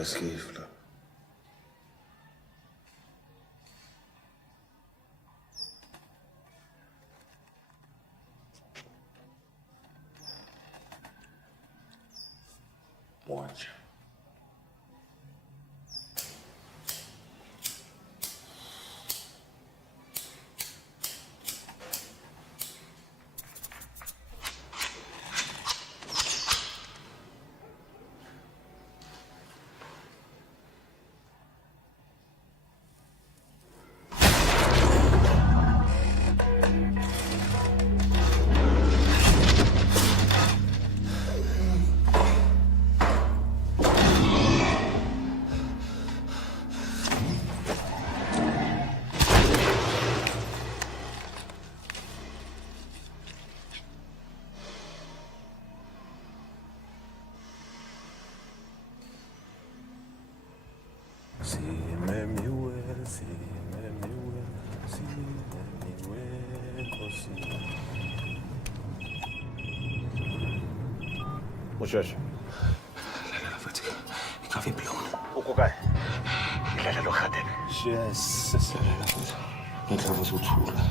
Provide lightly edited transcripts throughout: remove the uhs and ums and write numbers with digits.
escape. Watch. Musheshe. Futhi ikhafe blown. Ukokayi. Idlala lo khatebe. Yes, seselela futhi. Ngihlava sothula.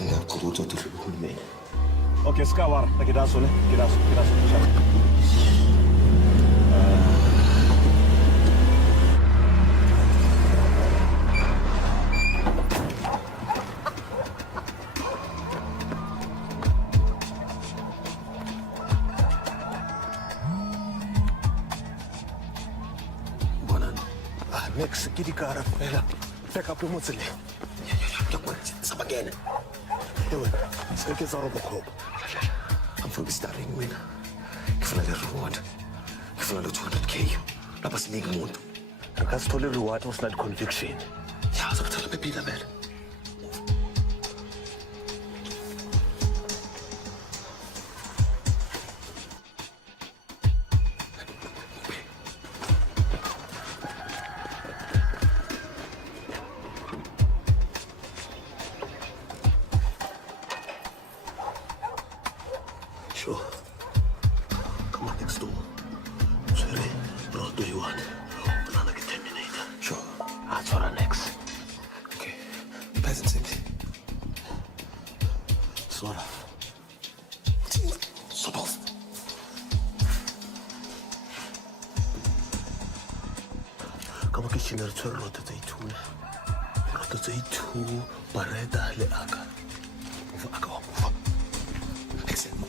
Ngiyaqhubutha ukuthi uhulumeni. Okay, skawara. Ngidaso ne. Ngidaso. Next, get the car up, fella. Back up your motor. Sabagene. I'm from the starting win. If I get reward, if I get 200K, I'm a sneak mood. I can't tell you reward was not conviction. Yeah, so tell me, Peter, man. Sure. Come on next door. Sorry, bro, what do you want? Banana get terminated. Sure. That's what I next. Okay. Peasant city. Sort of. Sort of. Come on, kitchen or turn rota zaytun. Rota zaytun, bareta le aka. Move aka.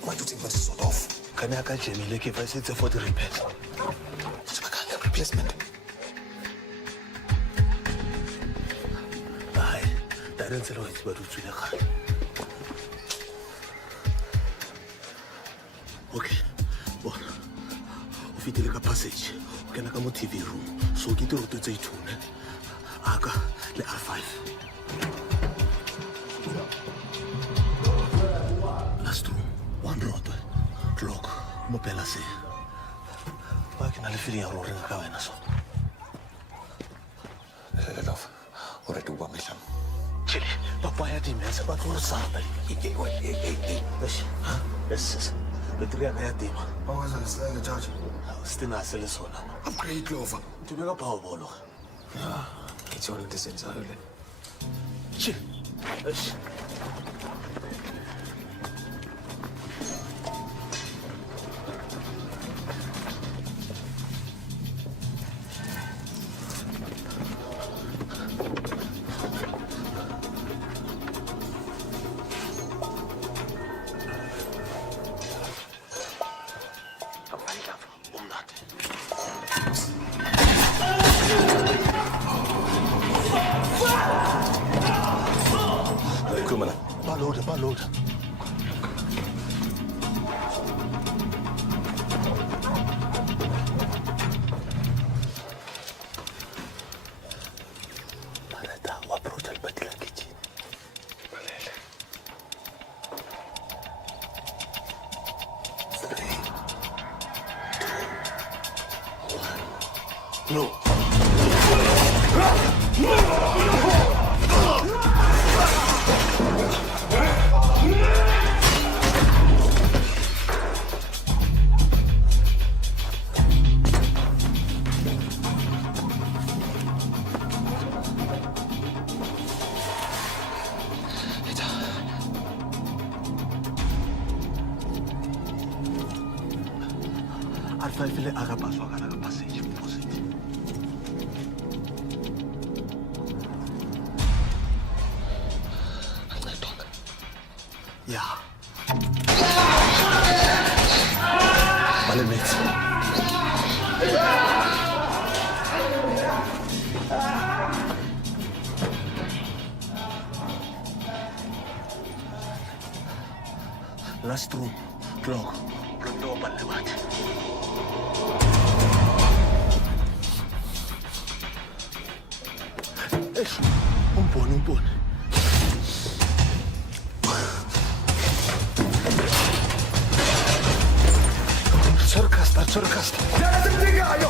Why do you think that is sort of? Can I catch Jamie if I said for the repairs? So I can't have replacement. Aye, that didn't know it's about to the car. Okay, well, if you take a passage, we can come to TV room. So get to the Zaytun. Aka, the R5. Last room. One road, clock, mopela se. Why can I feel your roaring car in a song? Love, or I do one mission. Chili, Papaya demands about something. Yes, the three are there. How was I saying the judge? Still not selling so now. I'm great, Clover. To make a power ball. Yeah, it's all the same side. Chill. Yes. Balloon. Parata, approach al batila kitchen. Balele. 3, 2, 1. No. Alfa ile akapaswa kana passage positive. Yeah. Vale, mate. Last room, clock. Blondo vale, mate. Un buon. Cercasta. Tieniti il pigaio!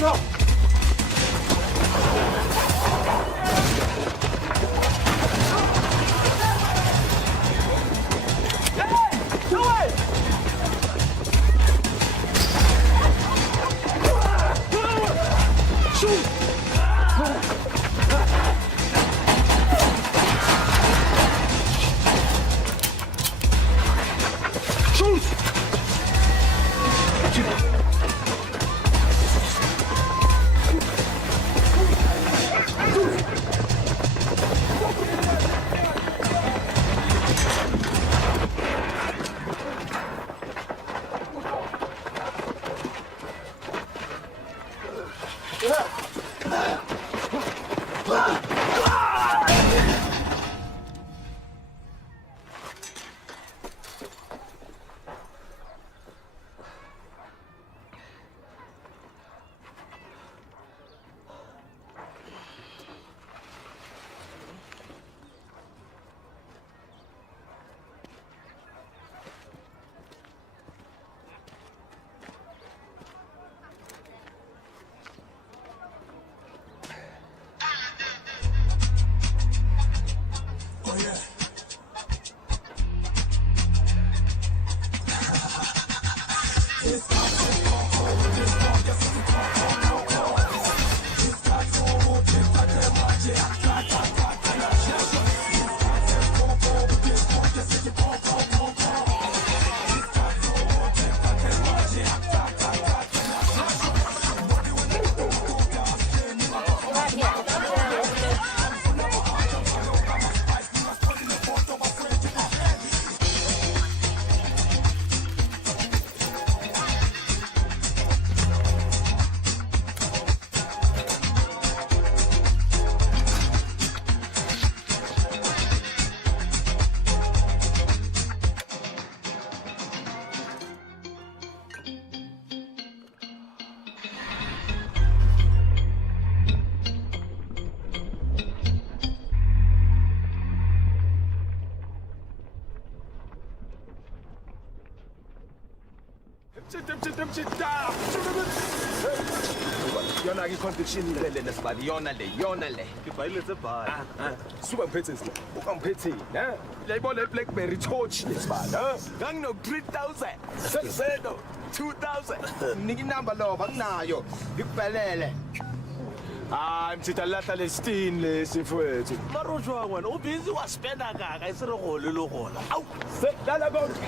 No! Yona i-conviction le lesibali yona le Ngibhayiletse bhayi. suka ngiphethe sila ungangiphethi uyayibona i-blackberry torch lesibali ngangino-3000 sekuseno 2000 nika inamba loba akunayo ngikubhelele hayi mthitha lahla lesitini lesi mfowethu Marujwa wena ubhizi waspenda kaka isirogole lo gola. awu selala konke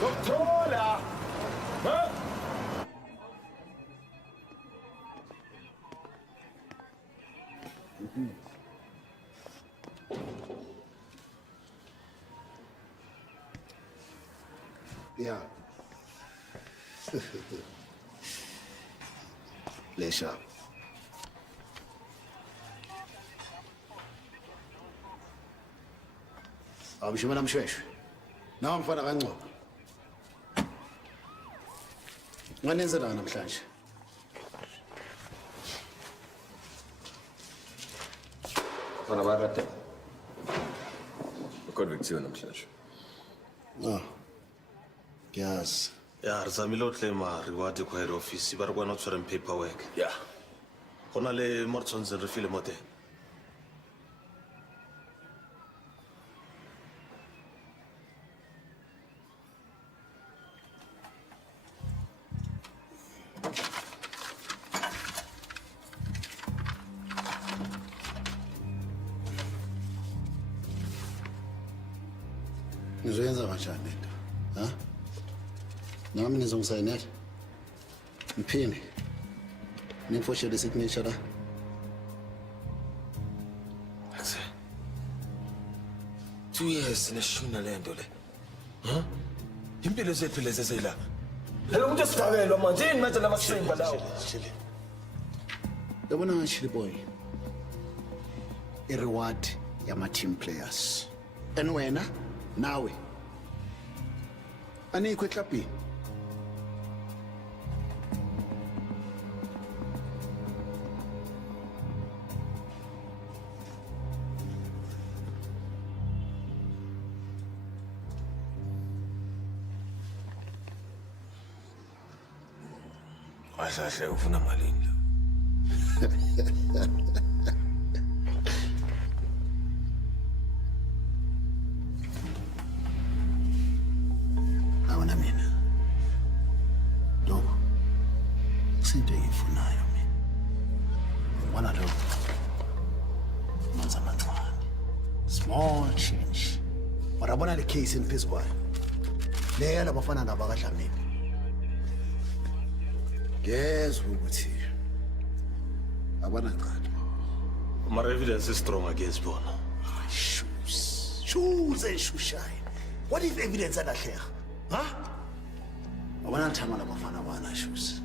doktora Yeah. Lesha. Awushimela mshweshwe. Nawe mfana kancoko. Nganenze la namhlanje. Fana barate. Conviction namhlanje. Ah. Yes. Ya re zamile o tle ma reward inquiry office ba re kwana o tshwereng paperwork. Yeah. Go na le mo re tshwantseng re file mo teng. Nizoyenza kanjani lento? Ha? Nami nizongisayinela. Ngiphinde. Ngifoshele signature la. Akuse. 2 years neshuna lento le. Huh? Impilo zethu lezi seyila. Lelo umuntu esidakelwa manje yini manje lamasimba lawo. Yabona ngishilo boy. I-reward yama-team players. And wena, nawe. Anikho eklabhini. Wasahle ufuna malini la. Awona mina. Lokho. Isinto engiyifunayo mina. Ngibona lokho. Manza mancane. Small change. Marabona le case enphezulu kwayo. Leya labafana nabakadlamini. Ngezwe ukuthi abana ngqondo. Mara evidence is strong against bona. Shoes and shoe shine. What if evidence alahleka? Huh? Abana thama labafana bana shoes.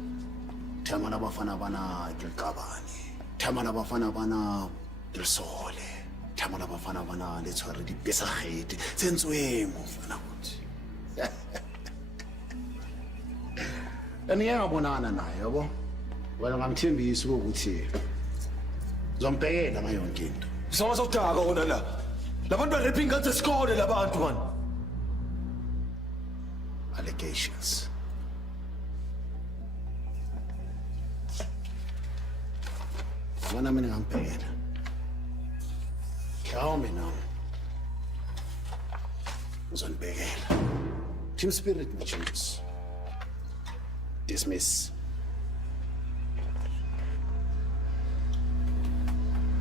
Thama labafana bana Gilkabani. Thama labafana bana Drisole. Thama labafana bana letshware di pesagete. Tsentswe mo fana ukuthi. Ngiyabonana naye yabo. Wena ngamthembisa ukuthi zombhekela ngayo yonke into. Soma sodaka wona la. Labantu baraping ngathi isikole labantu man. Allegations. Wena mina ngambhekela. Mhlawumbe nami ngizonibhekela. Team spirit changes. Dismiss.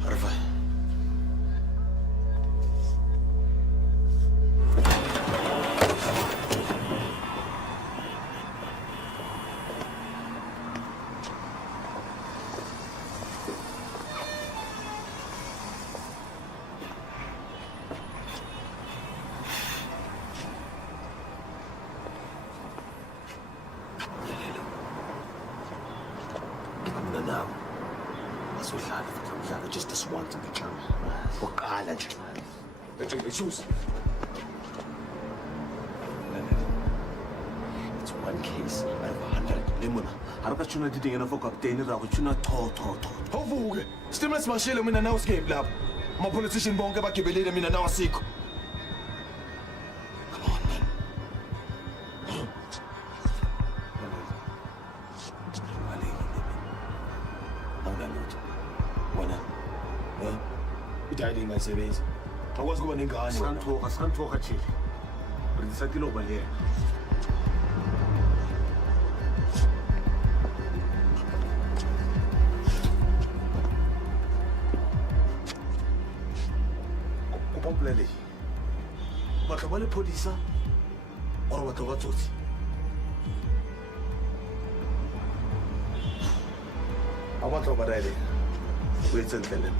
Harva. Just this one to be charmed. Wakala nje. Choose. It's one case out of 100. Lemona. Haruka chuna didinga na foka update ra chuna to. Awuvuke. Stimulus mashele mina nawo escape lapha. Ama politician bonke bagibelele mina nawo asikho. Come on, man. Idayile ngayisebenzi. Akwazi kuba nengane. Santoka chile. Bridisakilo balye. Kupompulele. Batla ba le polisa or batla ba tsotsi. Abatla ba dile. Wait until then.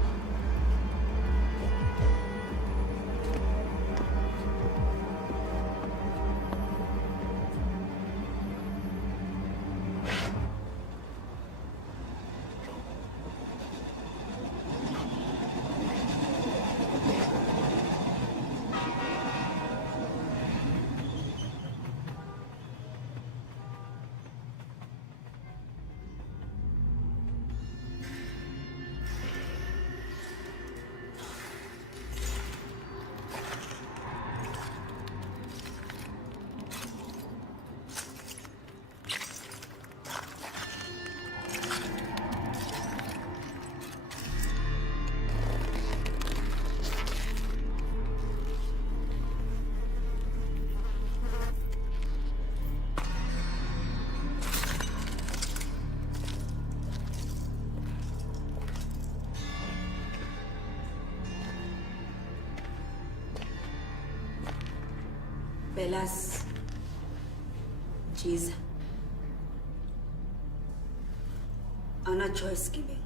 Belas. Jeez. Ana choice giving.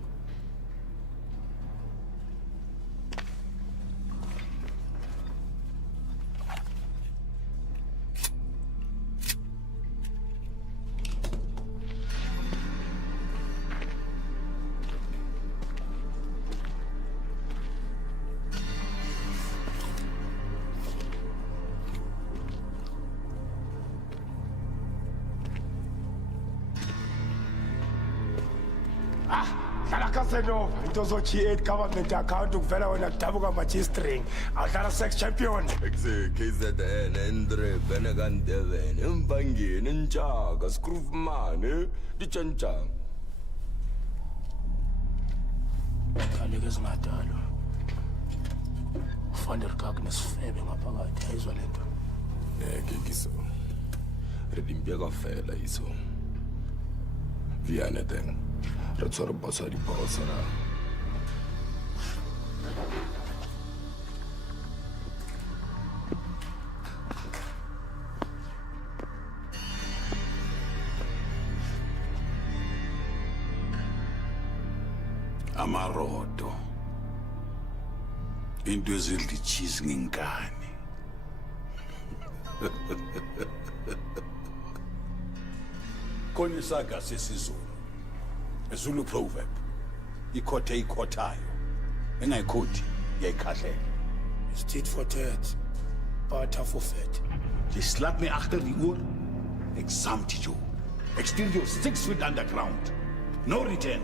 Hlala Casanova, into zochi-8 government account ukuvela wena kudabuka ma-G-string. Awudlala sex champion. KZN, Endre, Benegan Devon, Mbangin, Nchaga, Scroofman, Dichanchang. Khaleke singadalwa. Ufande rikaki nesifebe ngaphakathi, ayizwa le nto. Kikiso. Redimpia fela iso. Viane teng. Re tshware bosa di bosa na. Amarodo. Into ezilitshisi ngenkani. Khona isaga sesizulu. A Zulu proverb. Ikhothe ikhothayo. Engayikhoti iyayikhahlela. It's tit for tat, butter for fat. Jy slap my agter die oor. Ek saam die jou. Ek stuur jou 6 feet underground. No return.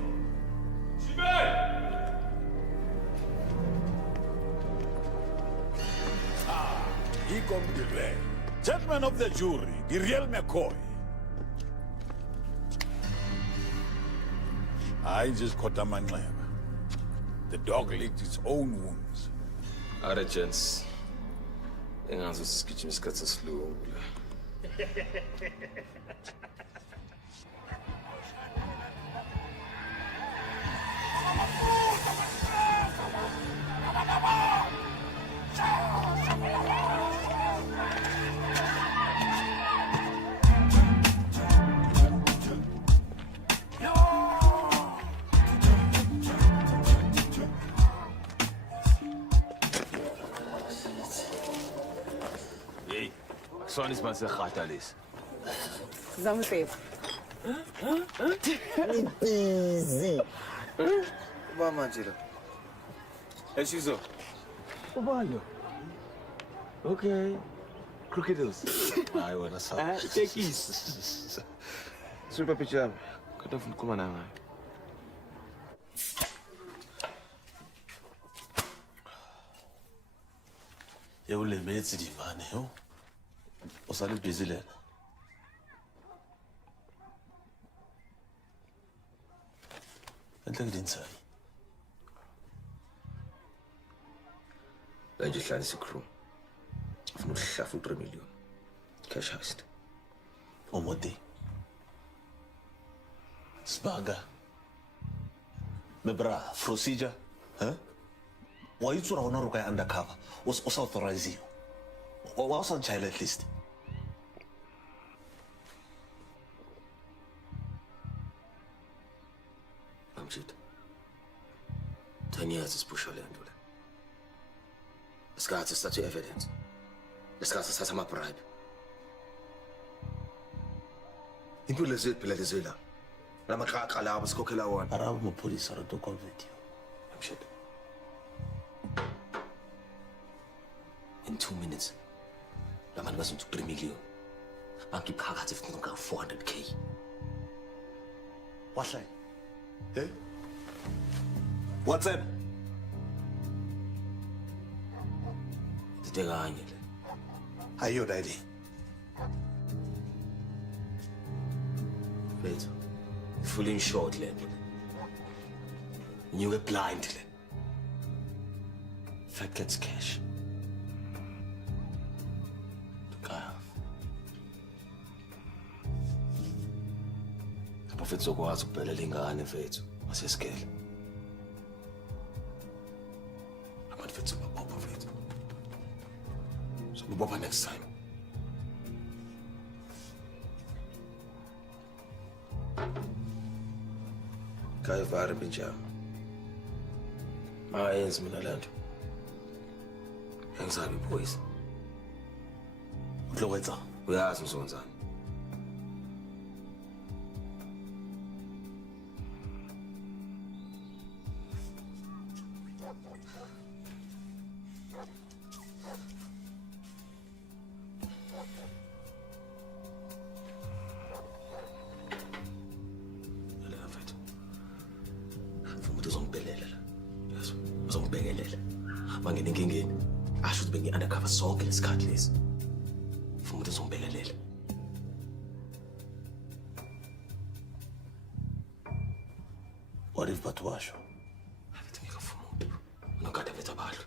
He come the way. Gentlemen of the jury, the real McCoy. I just caught a man. The dog licked its own wounds. Alright, gents. Engazi usigijima isikhathi esilula. Son is maar zijn gat al is. Vamos ver. Uba manje. Hey Shizo. Uba lo. Okay. Crocodiles. Hayi wena sa. Tekisi. Super picture. Kada ufuna ukuma na ngayo. Yewulemetse divane yo. Usale busy lena. Enhle kudinsayi. Manje hlalisa crew. Ufuna ukuhlafa u3 million. Cash heist. Omode. Spaga. Mebra, procedure. Huh? Why you tsura hona roka undercover? Was authorize you. Was on child at least. Amjid. 10 years is push le ndule. Isikhathi such evidence. Isikhathi satha ama bribe. Impilo phela lezela. Lama xaxa labo sikhokhela wona. Araba mapolisa ro to convict you. Amjid. In 2 minutes. La man was into 3 million. Banki phakathi futhi nga 400k. Wahlay. Hey? What's up? Didekanye le. Ayo daddy. Wait. Fully short le. You were blind le. Fact gets cash. Mfethu ukwazi ukubhelela ingane mfethu aseskele. Abantu mfethu babopha mfethu. So we bopha next time. Kayivari benjani. Mayenzi mina lento. Angisabi boys. Utlowetsa. Uyazi ngizonzani. Mangene enkingeni asho ukuthi bengi-undercover sonke lesikhathi lesi funa ukuthi uzongibhekelela What if batho basho? abethi ngikafuna umuntu unogada bethu abantu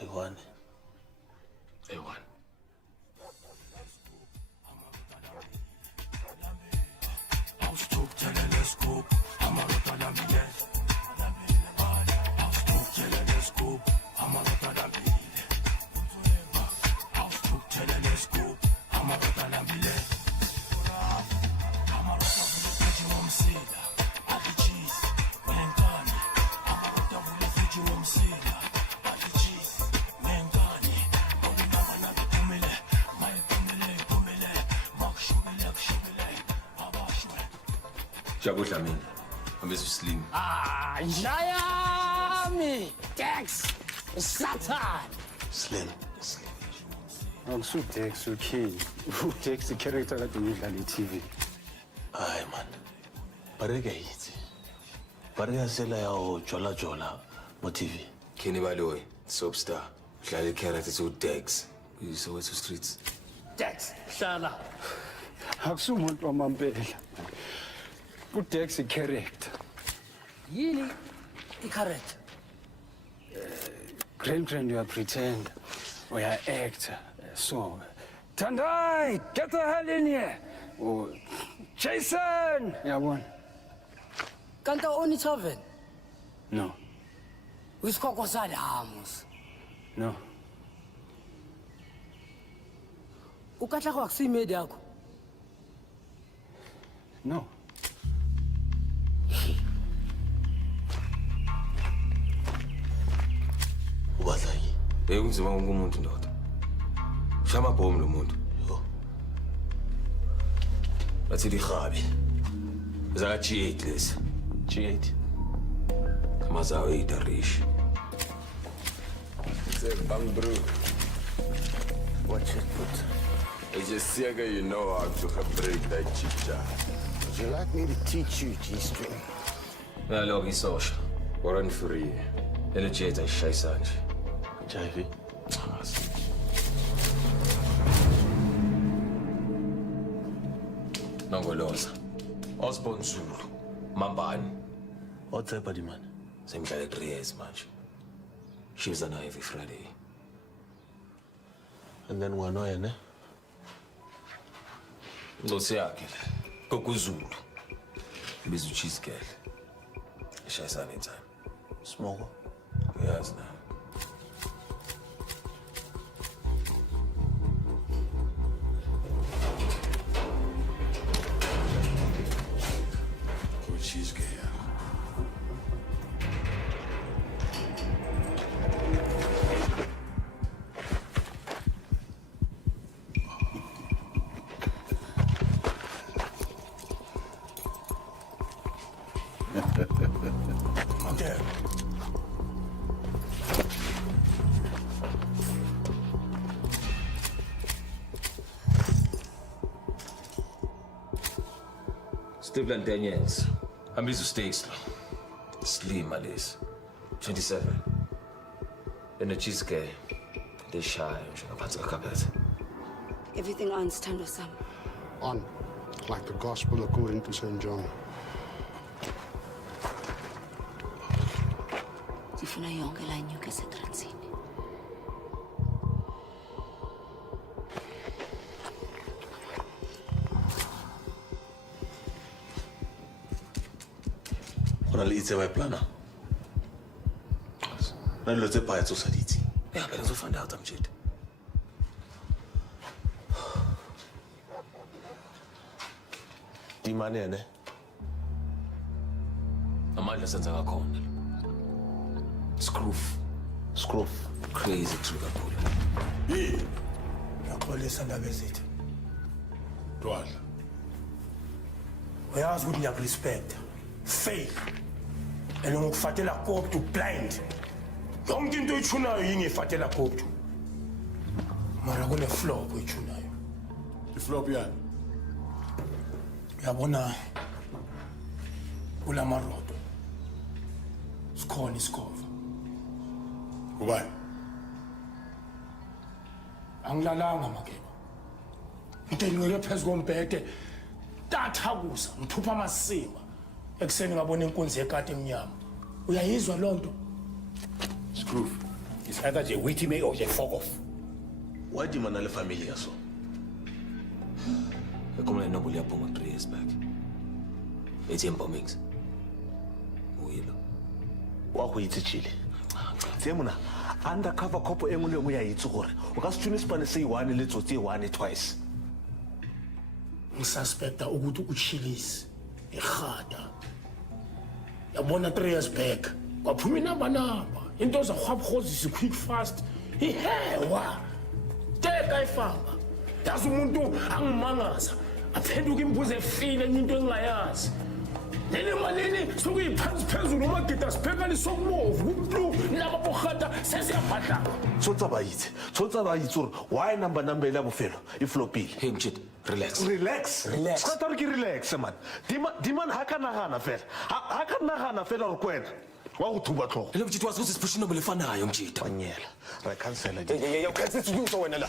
Ayiwane. eyi-one Jabudla mina. Amazwe Slim. Jayami! Dex! Satan! Slim. Akusu-Dex uKing. uDex i-character kade ngidlala i-TV. Hayi man. Bareke yithi. Bareke sela yawo jola mo TV. Kenny Baloyi, soapstar. Udlala i-character to-Dex. Soweto Streets. Dex, hlala. Akusumuntu wamampela. uDex i-character. Yini i-character? Grand, you are pretend. We are actor. So, Tandai, get the hell in here. Oh, Jason! Yabona? Kanti awuni tavern? No, Wisikoko salamos. no. Ukatla kwa kusimedi yakho? No. Ubadlani. Kunzima wonke umuntu ndoda. Shaya amabhomu lo muntu. Bathi lihabi. Zaka G8 lesi. G8. Kamazawo idarish. Say, bang bro. Watch it, put. It's just Sega, you know how to break that chicha. Would you like me to teach you G-string? Uyaloga isosha. Warren free. Ele J8 ayishayisa nje. Jive. Nongoloza. Osborne Zulu. Mambani. What's up, buddy man? Semidlala 3 years manje. She was on every Friday. And then wanoya ne? Ndosi yakhe le. Kokuzulu. Biza uCheese girl. Ishayisa anytime. Smoke. Yes now. She's gay. Okay. Stephen Daniels. Ambizo Stakes. Slim Alice. 27. In a cheese girl. They shy. Everything I understand was On, like the gospel according to St. John. Ndifuna yonke la nyuka esetransini. Ona le itse wa plana. Na lo tse pa etso sa ditsi. Yeah, but I find out I'm jade. Dimane ne. Amandla senza ngakhona. Scroof. Crazy true kakhulu. Ngiyaxolisa ndaba ezithi. Twala. Uyazi ukuthi ngiyakurespecta. Faith. Ngokufatela koptu blind. Yonke into oyichunayo yini ifatela koptu. Mara kune flop oyichunayo. Iflop yani. Uyabona ulamarodo. Sikhona isikova. Ubani? Angilalanga makeba. Ngitengile phezu kombhede. Tathakusa ngiphupha amasima. Ekseni ngabona inkunzi yekati emnyama. Uyayizwa lonto? Scroof. It's either je witty me or je fuck off. Why do you man le family yaso? Yakhona inombolo yaphuma 3 years back. Ethi embombings. Uyilo. Wa go itsechile. Tsemona undercover cop engwe le ngwe ya itse gore o ka se tshune spane se 1 le tsotsi 1 twice. Ngisuspecta ukuthi uchilisi ekhada. Yabona 3 years back kwaphuma inamba into zakhwabukhozi quick fast ihewa teka ifamba yazi umuntu angimangaza aphenduka imbuzo efile into engingayazi leli malini sokuyiphansi phezulu umagida siphekani sokumovu kublue nababokhata sesiyabhadla Tsotsa ba itse uri why number la bofelo e flopile. Hey mchit, relax. Ska tore ke relax man. Diman ha kana gana fela. Ha kana gana fela re kwena. Wa go thuba tlhogo. Le mchit wazi ukuthi siphushi inombolo efanayo mchita. Wanyela. Re cancela di. ya khetsi tsuso wena la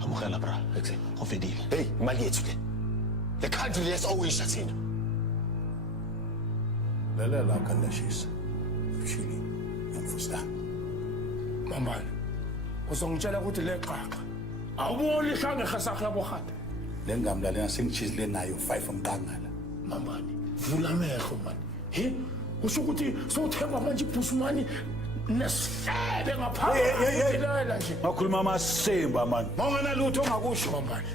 Amogela bra. Go fedile. hey imali yethu ke le country yes always thina Lalela kandashisa. Chili. Yamfusta. mambani uzongitshela ukuthi le xaxa awuboni hlange khasakhe yabokhata Lengamla lena sengitshizile nayo 5 umkangala. mambani vula amehlo man he usho ukuthi sothemba manje ibhusumani nesifebe ngaphandle nje Ngakhuluma amasemba man. Mawungena lutho ongakusho. mambani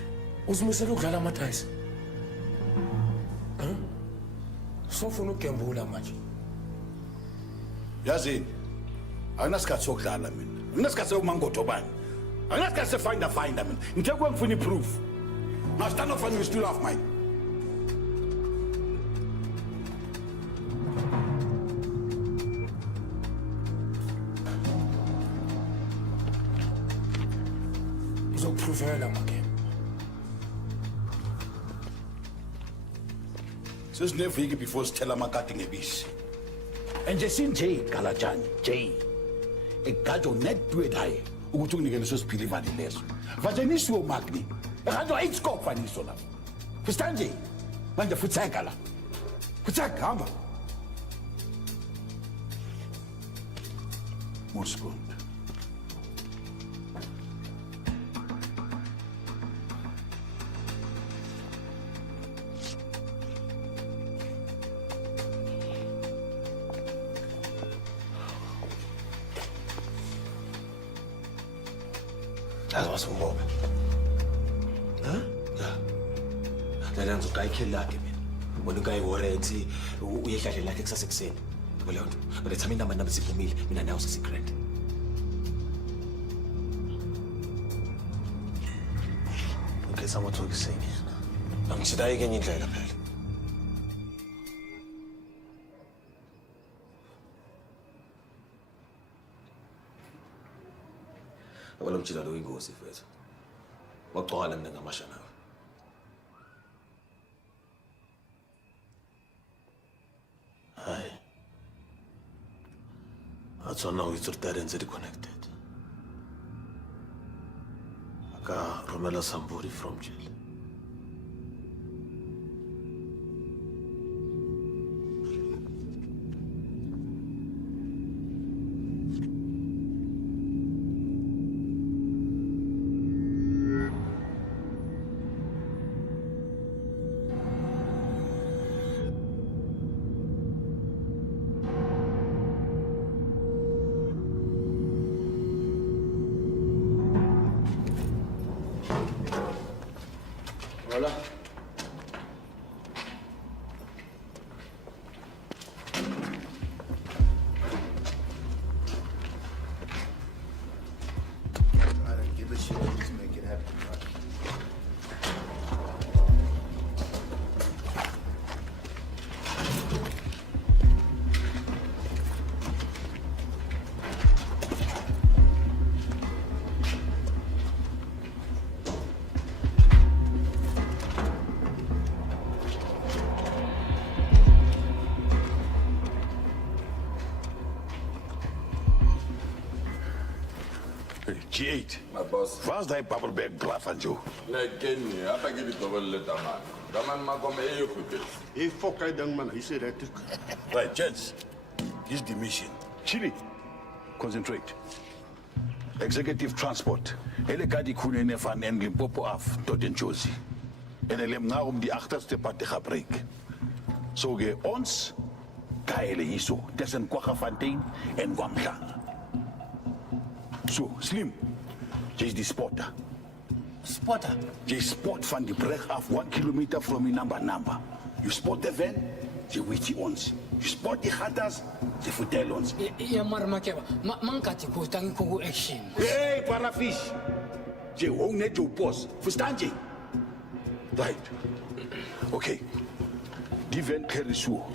uzimisela ukudlala amathayisi sofuna ukugembula manje Yazini. Anginasikhathi sokudlala mina. Anginasikhathi sokumangodobani. Anginasikhathi sefinder mina. Ngithe kuwe ngifuna iproof. Now stand up and you still have mine. uzokupruvela makhe Sesineviki before sithela amakati ngebisi. Nje sinje galajani J. Egajo netwed hayi ukuthi unginike leso siphila imali leso. Vajenisiwe magni. Egajo ayitskop faniso la. Fustanje. Manje futseka la. Futseka hamba. Moskund. Yazi wasumbobe. Lana ngizoqayikhela lakhe mina. Bona ungayi warrant uyehlahle lakhe kusasa ekseni. Ngoba nto. Letha mina namba sivumile mina nawe sesigrand. Okay, samothokiseni. Angishidayike enye indlela phela. Wala mjila lo ingozi mfethu. Wagcwala mina ngamasha nawe. Hayi. Atso now it's already connected. Aka romela somebody from jail. Hola. G8. My boss. Was daai bubble bag blaf aan jou? Nee, ken nie. Apa gee die double letter man. Daman maar kom hier goed is. Hey, fuck, I don't man. He said that. Right, gents. Here's the mission. Chili. Concentrate. Executive transport. Hele kadi kunene van Limpopo af tot in Jozi. En hulle om die agterste pad te gebruik. So ge ons kaile hierso tussen Kwaggafontein en Kwamhlanga. So, Slim, jy is die spotter. Spotter. Jy spot van die brug af 1 kilometer from die number. You spot the van, jy weet jy ons. You spot die gatas, jy vertel ons. Ya maar makeba. Mankati ko tangi ko action. Hey, parafish. Jy hou net jou pos. Verstaan jy? Right. Okay. Die van carry so.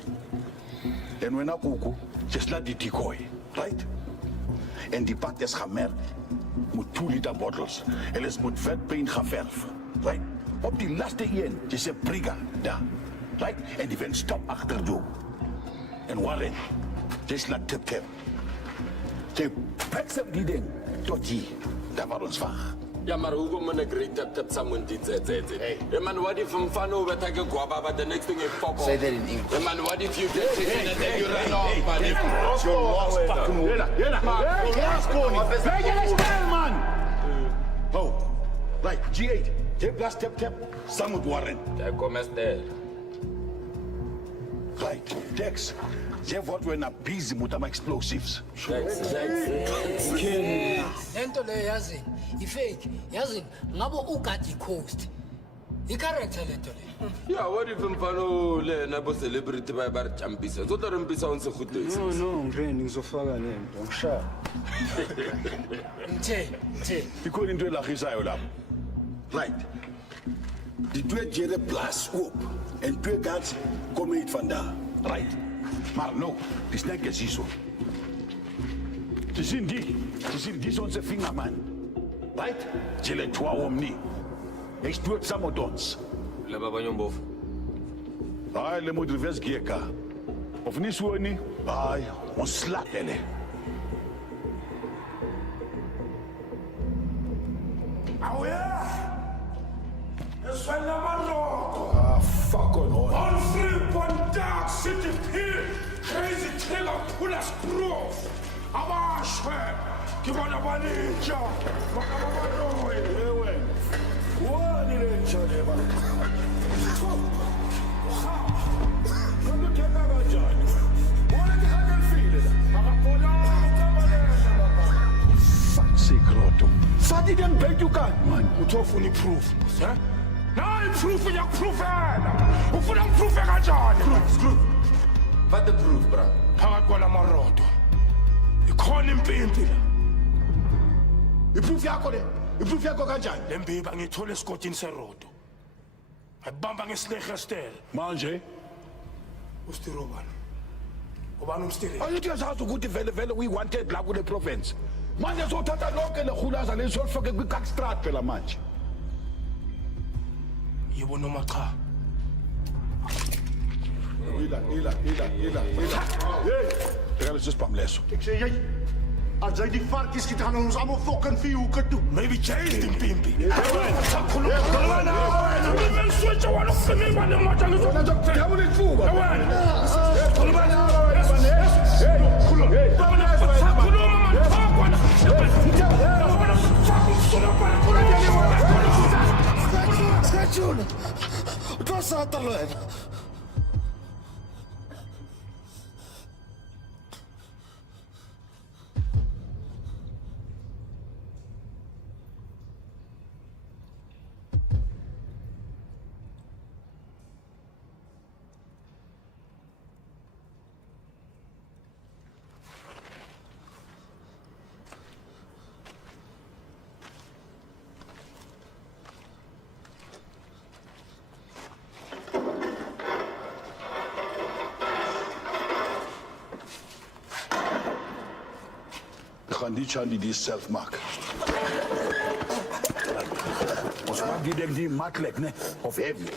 En wena kuku, just laat die decoy. Right? En die pad is gemerkt met 2 liter bottles. En is met vetpaint geverf. Right? Op die laatste een, je zegt Briga, daar. Right? En die van stop achter jou. En Warren, just laat tip. Je pakt op die ding, tot hier. Daar waar ons vaag. Ja, maar hoe kom ik tap someone dit zet? Hey man, what if mfano wetake guava but the next thing is fuck off? Say that in English. Hey man, what if you get taken and then you run off, man? You're lost, fucking man. Oh, right, G8. Tap last tap. Some with Warren. Daar kom eens daar. Right, Dex. Jeff, what we're not busy with them explosives. Lento le yazi, ifake. Yazi, ngabo ukati coast. I-character lento le. Ja, what if mfano le nabo celebrity ba champisa? Zodwa rempisa onse goed is. No, ngireni ngizofaka nento. Ngishaya. Mthe. Ikhona into elagisayo lapho. Right. Die 2 jere plus oop en 2 guards kom uit van daar. Right. Maar no, die snack is hier zo. Ze zien die is onze vingerman. Right? Ze le twa om nie. Hij stuurt samen met ons. Le baba nyombof. Ai, le moet reverse geeka. Of niet zo nie? Ai, ons slaat hele. Oh yeah! It's when the man Ah, fuck on all. on flip on dark city hill, crazy trigger pull us grove. Abashwe, give on a ninja. Ewe. Wani le nchole ba. Kando teka kanjani? Wala ke hakelfile la. Akapola kabalena. Fuck sake roto. Fati den beg you kan man. Utofuni proof, sir? Now I'm proof in your proof. Ufuna proof kanjani? Screw. What the proof, bro? Phakathi kwalamarodo. Ikhona impimpi la. Iproof yakho le. Iproof yakho kanjani? Le mbiba ngithole esikotini serodo. Ayibamba ngesilehla stel. Manje. Ustirobana. Ubani umstiri? Ayithi yazazi ukuthi vele we wanted la kule province. Manje sothatha lonke lehulaza lesolifake kwi-Kakstraat phela manje. Yebo noma cha. Ila. Hey, teka leso spam leso. Ik zei, jij, als jij die varkens ziet, gaan we ons allemaal fucking vierhoeken doen. Maybe change the impimpi. Switch one of the name and the matter is on the table in food. Gaan die Charlie die self maak. Ons maak die ding die makkelijk, ne? Of heavy.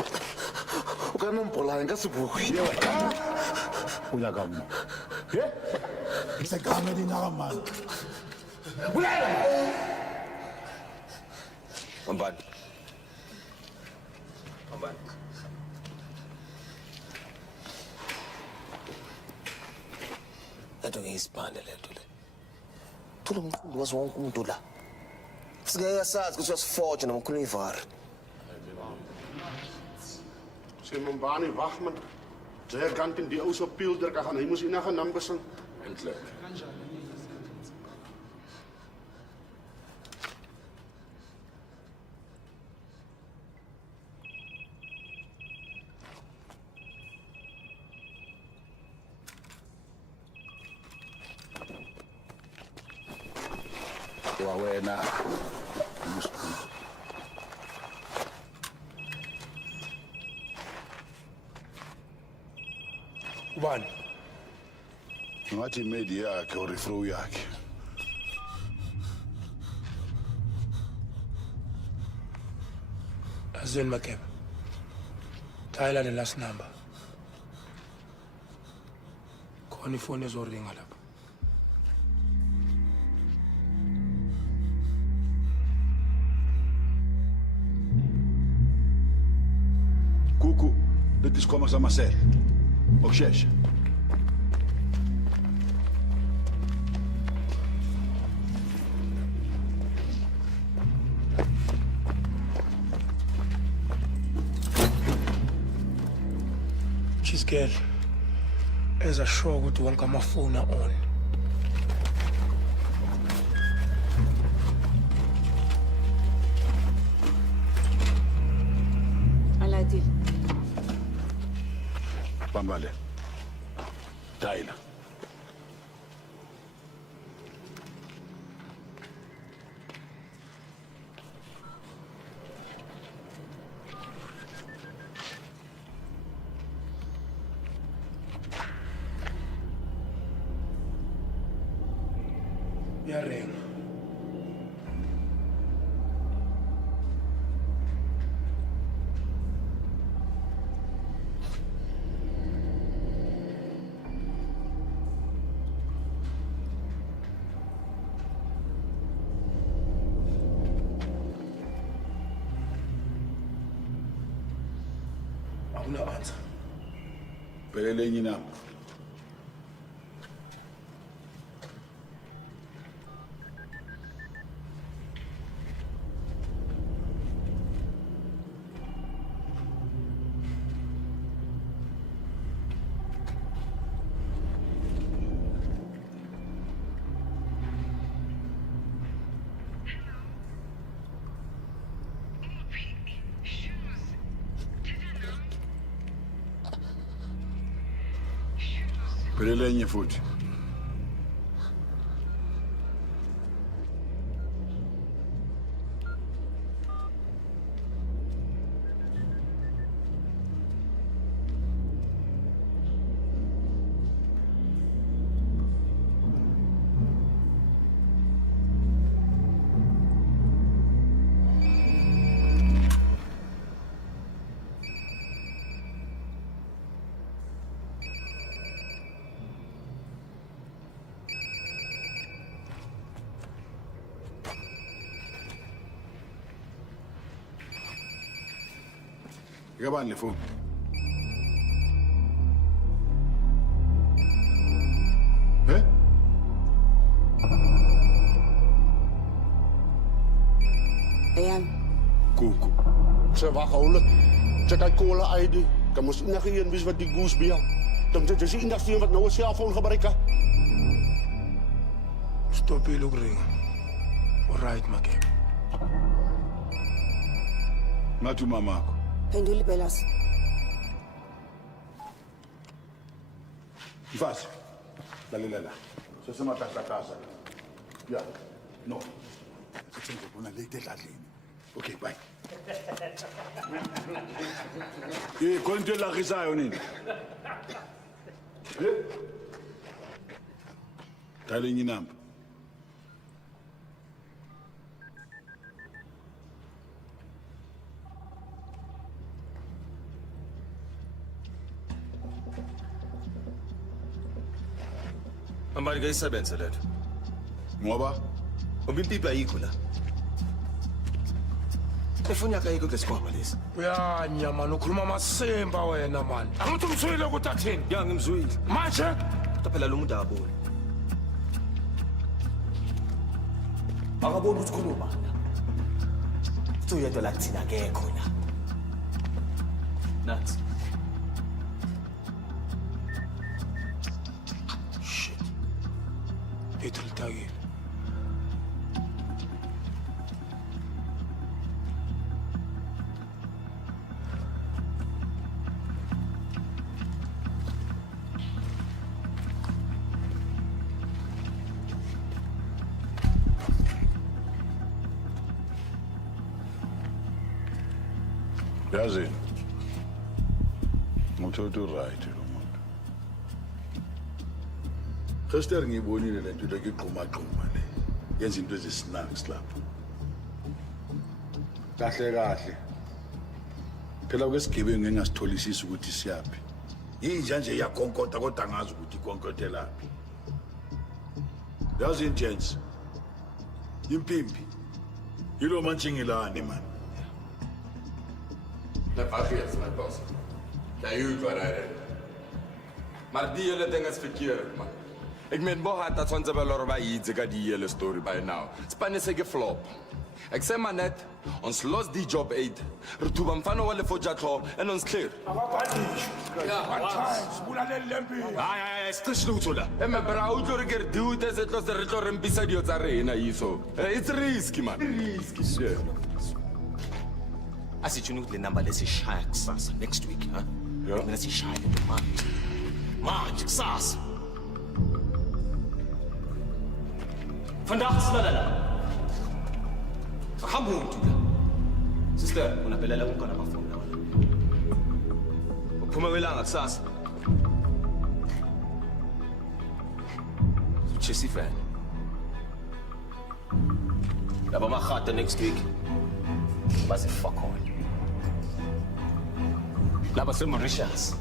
O ka nompola nka se bue. O ya ka mo. He? Ik zei, ga met die naar een man. Bulala! Hambani. Hambani. Lento ngiyisibhane lento le. Thula umqondo wazi wonke umuntu la. Singeke sazi ukuthi uyasiforge noma ukhuluma ivari. Mbani, wacht man. Zij kant in die oude pilder gaan. Hij moest in een naam besang. Eindelijk. Wa wena. Ubani? Ngathi imedi yakhe or iflow yakhe. Azweni Makeba. Dial the last number. Khona ifoni ezoringa lapha. Kuku, dit is Thomas Marcel. Oxês. Chiskel ezasho ukuthi wonke amafoni on. Aladil. Bambale. Tyler. Yarenga. Awuna answer. Pelele nyina. Pelele nye futhi. Ngabani le phone? Ayam. Kuku. Ze wacht houden. Ze kijkt cola ID. Dan moest nog geen wist wat die goose bij. Dan zit je in dat zien wat nou een cellphone gebruiken. Stop je look ring. Alright, Makeba. Ngatu mamako. Penduli belas. Mfasi. Lalela. Sesema casa. Ya. No. Sithenze bona late edladlini. Okay, bye. Konto la risayo nini? Dale inamba. Hambani ngayisebenza letho. Ngoba impilo ayikho la. Efoni yakho ayikho kulesikhwama lesi. Uyanya mani ukhuluma amasemba wena mani. Angithi umzwile ukuthi athini? Ya ngimzwile. Manje Phela lo muntu akaboni. Akaboni ukuthi khuluma. Uthi uyedwa la kuthina akekho la. Nathi. shit. Lethu litakile. Yazi, ngithola right lo muntu. Gister ngiyibonile lento lekigquma le. Yenza into ezisnacks lapho. Kahle. Phela kwesigebengu engasitholisisa ukuthi siyapi. Yinja nje yakonkota kodwa ngazi ukuthi ikonkote laphi. Yazi gents. Impimpi. Yilo manchingilani man. Dat was het, mijn boss. Ja, je waar hij maar die hele ding is verkeerd, man. Ik meen, boha, dat van ze wel erbij iets, ik die hele story bij nou. Spanje is geflop. Ik zeg maar net, ons los die job uit. Retour van alle voor Jatlo en ons clear. Ja, Stres lutho la. En mijn brouw, hoe een keer duwt, is het los de retor en bisa die otsarena hier zo. It's risky, man. Risky, shit. Asitsho ukuthi le number lesishaya kusasa next week, huh? Ja. Mina sishaya le manje. Manje kusasa. Vandaag silala la. Hamba umuntu la. Sister, unaphelela kukhona amafoni lawa. Uphuma welanga kusasa. Chesi fan. Laba mahata next week. Base fuck on. Laba se Mauritius.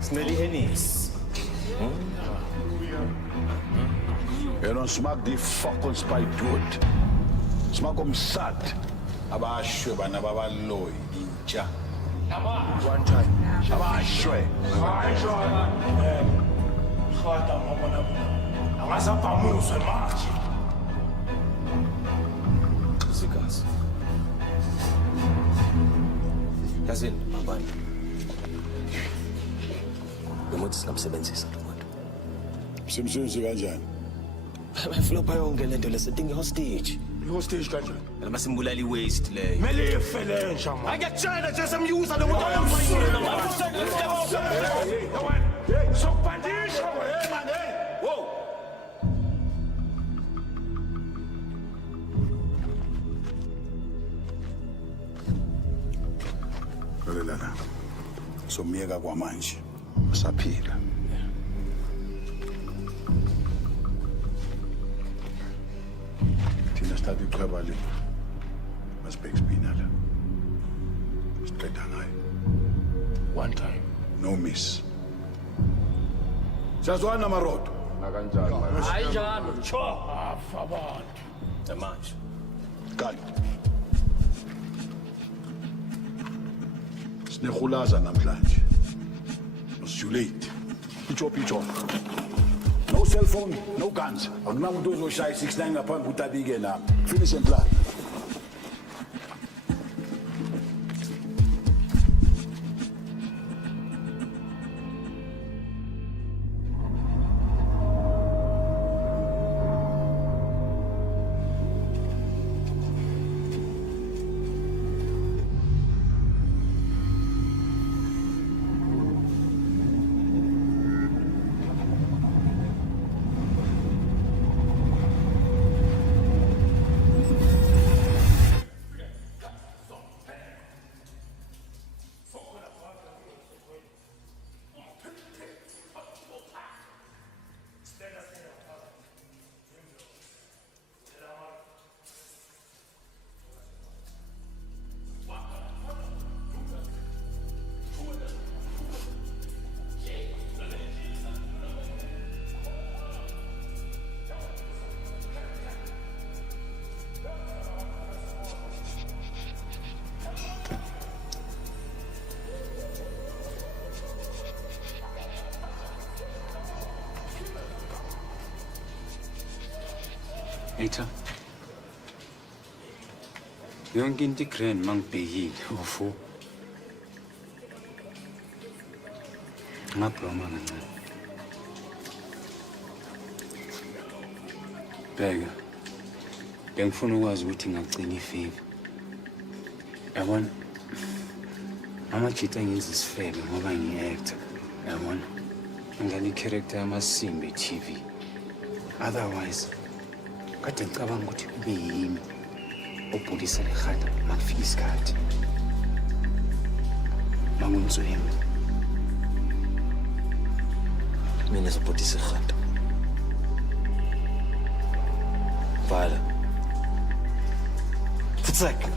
Smelly Hennis. En ons maak die fuck ons by dood. Ons maak hom sad. Abashwe bana babaloyi intsha. One time. Abashwe. Khata mabona bona. Angasaphamuzwe manje. Sigas. Yazini, mabani. Ngomuthi singamsebenzisa lo muntu. Simsebenzise kanjani? Flopha yonke lento lesidinga hostage. I-hostage kanjani? Lama simbulali waste le. Mele ifele nje manje. Akutshela nje semyuza lo muntu. Sokubhandisha hey man hey. Whoa. Lelana. Somiyeka kwamanje. Usaphila. Thina stadi iqhaba le. Masibheke spina la. Siqeda ngayo. One time. No miss. Siyazwana marodo. Nakanjani, man. Ayinjalo. Cho afa abantu. Manje. Kanti. Sinehulaza namhlanje. It's too late. Pitch up. No cell phone, no guns. Akunamuntu ozoshaya 69 ngaphambi ukuthi abike nami. Finish and plan. Eita. Yonke into grand mangibhekile ufo. Ngabroma kancane. Bheka. Bengifuna ukwazi ukuthi ngagcina ifavor. Yabona? Amajita ngenza isifebe ngoba ngi-actor. Yabona? Ngani character yamasimbi TV. Otherwise, kade ngicabanga ukuthi kube yimi obhulisa lekhanda makufika isikhathi. Mangunzwemi. Mina sobhulisa lekhanda. Vala. Futsek.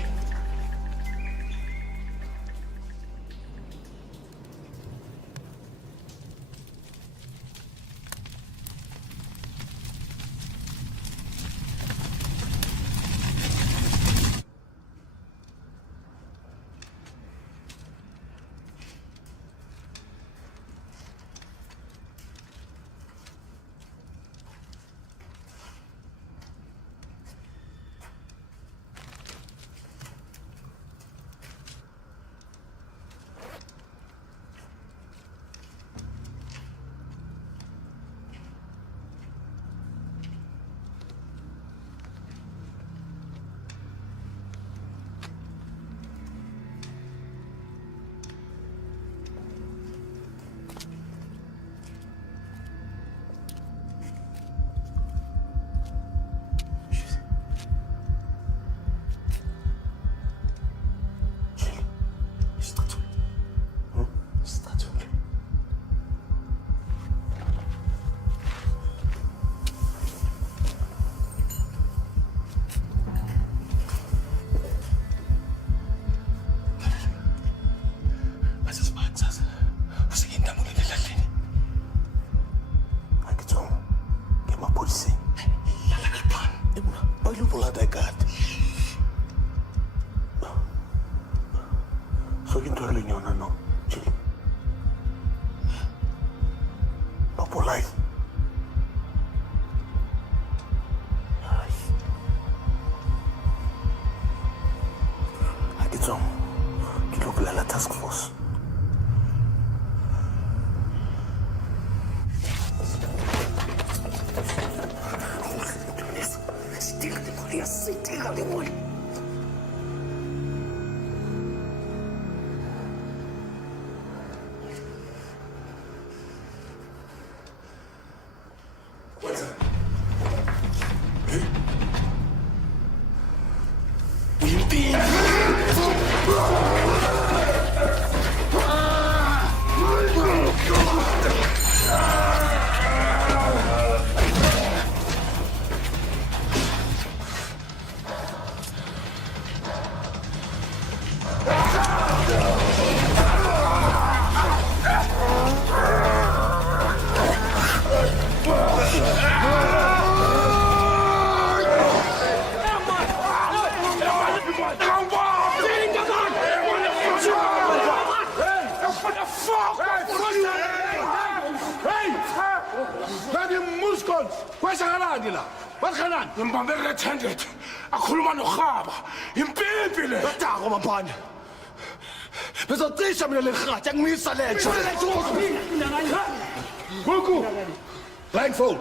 Blindfold.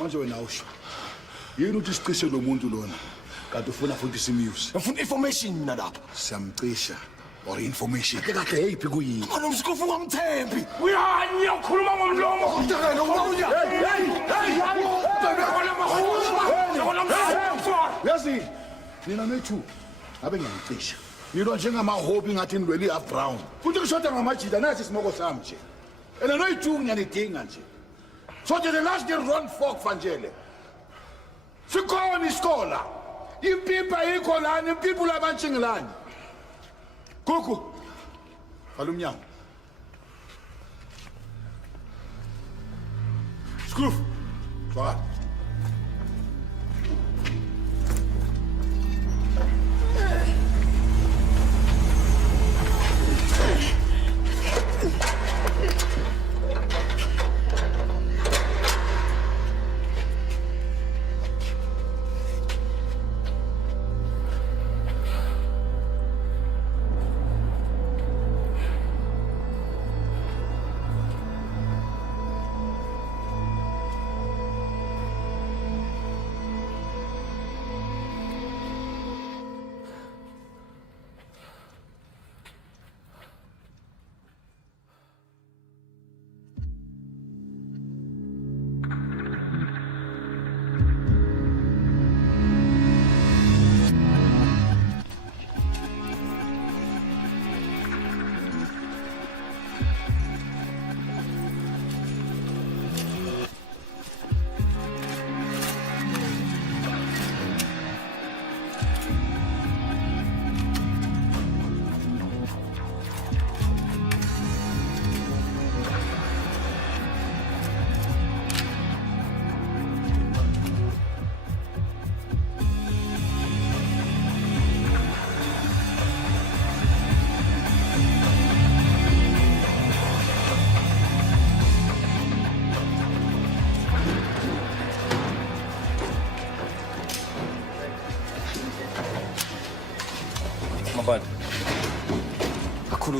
Manje wena usho. Yini uthi sicishe lo muntu lona? Kanti ufuna futhi simuse. Ngifuna information mina lapha. Siyamcisha or information. Kahle yiphi kuyini? Manje umsikofu ngamthembi. Uyanya ukhuluma ngomlomo. Yazi, nina nethu abe ngiyangisha. Yilo njengamahobi ngathi nilweli half brown. Futhi kushoda ngamajida nathi simoko sami nje. And anoyithi ngiyanidinga nje. So the last year run fork vanjele. Sikhona iskola. Impipa yikho lana, impipa labantshingelani. Gugu. Vala umnyango. Scroof. Vaka.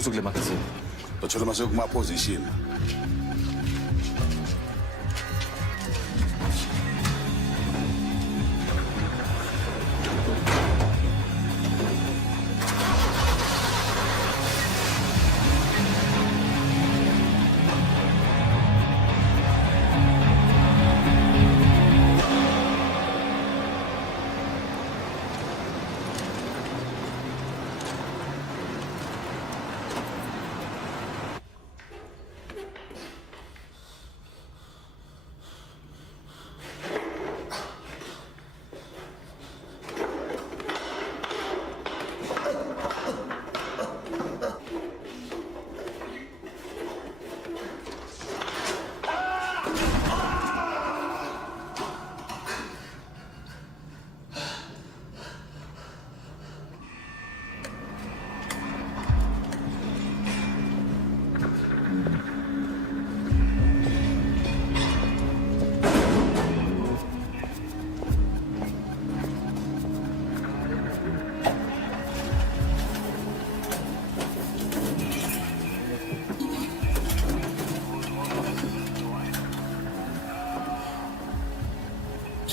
lutho kule magazine. Uthola mase kuma position.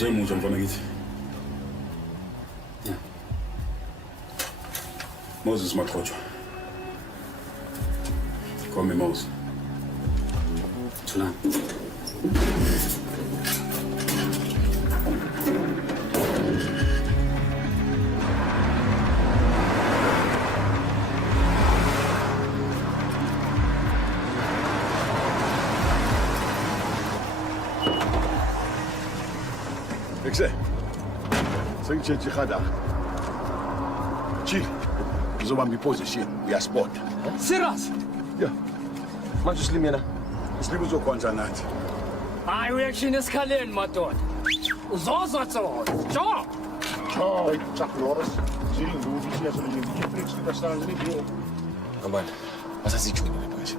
Mucho mfana kithi. Yeah. Moses Makhochwa. Call me Moses. Tuna. Ekse. Sengitshethe khada. Chill. Uzobamba iposition, uyaspot. Serious? Yeah. Manje uSlim yena. USlim uzokwenza nathi. Hayi uyashina esikhaleni madoda. Uzoza tsona. Jo. Hayi, Chuck Norris. Zilingubi siyasebenza ngeNetflix kubahlanga ngebiyo. Ngabani? Asasijuni manje.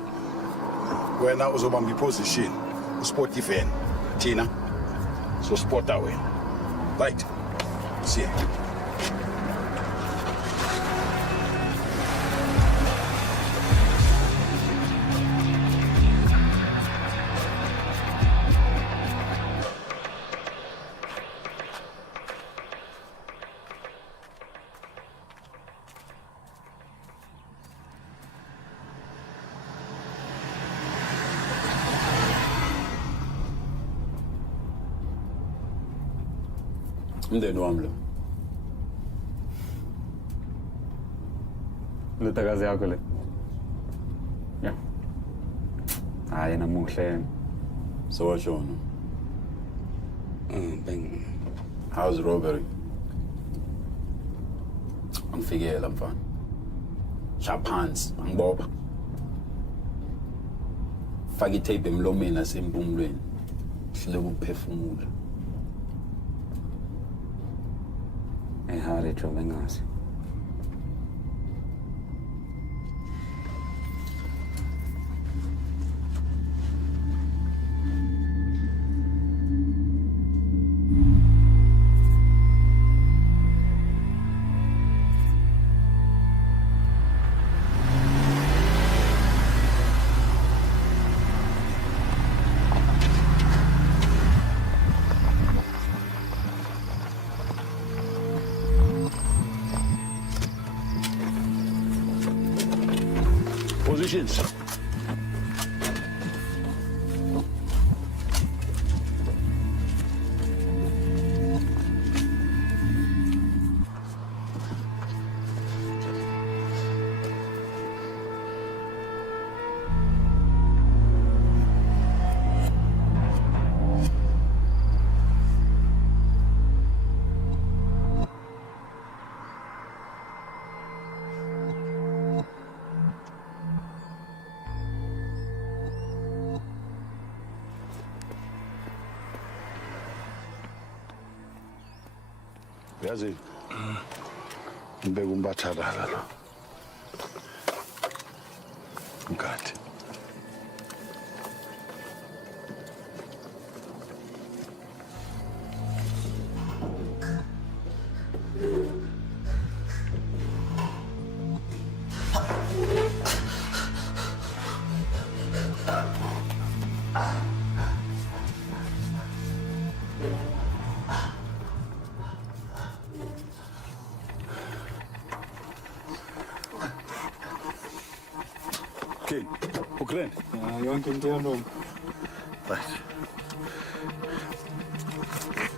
Wena uzobamba iposition, uspot ivan. Thina so spot away. Right. See ya. Umndeni wami lo. Lutakazi yakho le. Yeah. Hayi namuhle. So what you Bang. How's robbery? Angifikela mfana. Shaphansi, angibopha. Faka itape emlomeni nasempumulweni. Hlele ukuphefumula. Ehari jobe ngasi. Positions. Yazi ngibeka umbathalala lo. Ngati. Okay, ugrand. Yonke into yalunga. Right.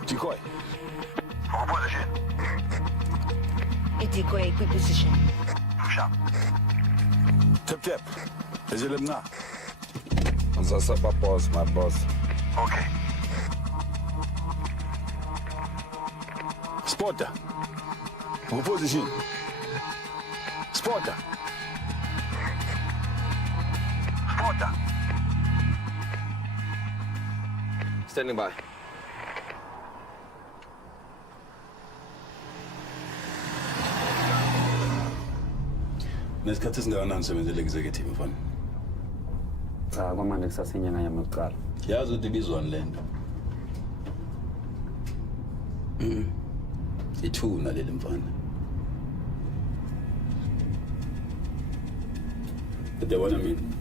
Decoy. Decoy position. Tap. Is it him now? Mzansi, my boss. Okay. Spotter. Go position. Spotter. Standing by. Nesikhathi esingakanani usebenzele executive mfana? Cha kwamanje kusasenyanga yami yokuqala. Yazi ukuthi ibizwani le nto? Ithuna leli mfana. But what I mean,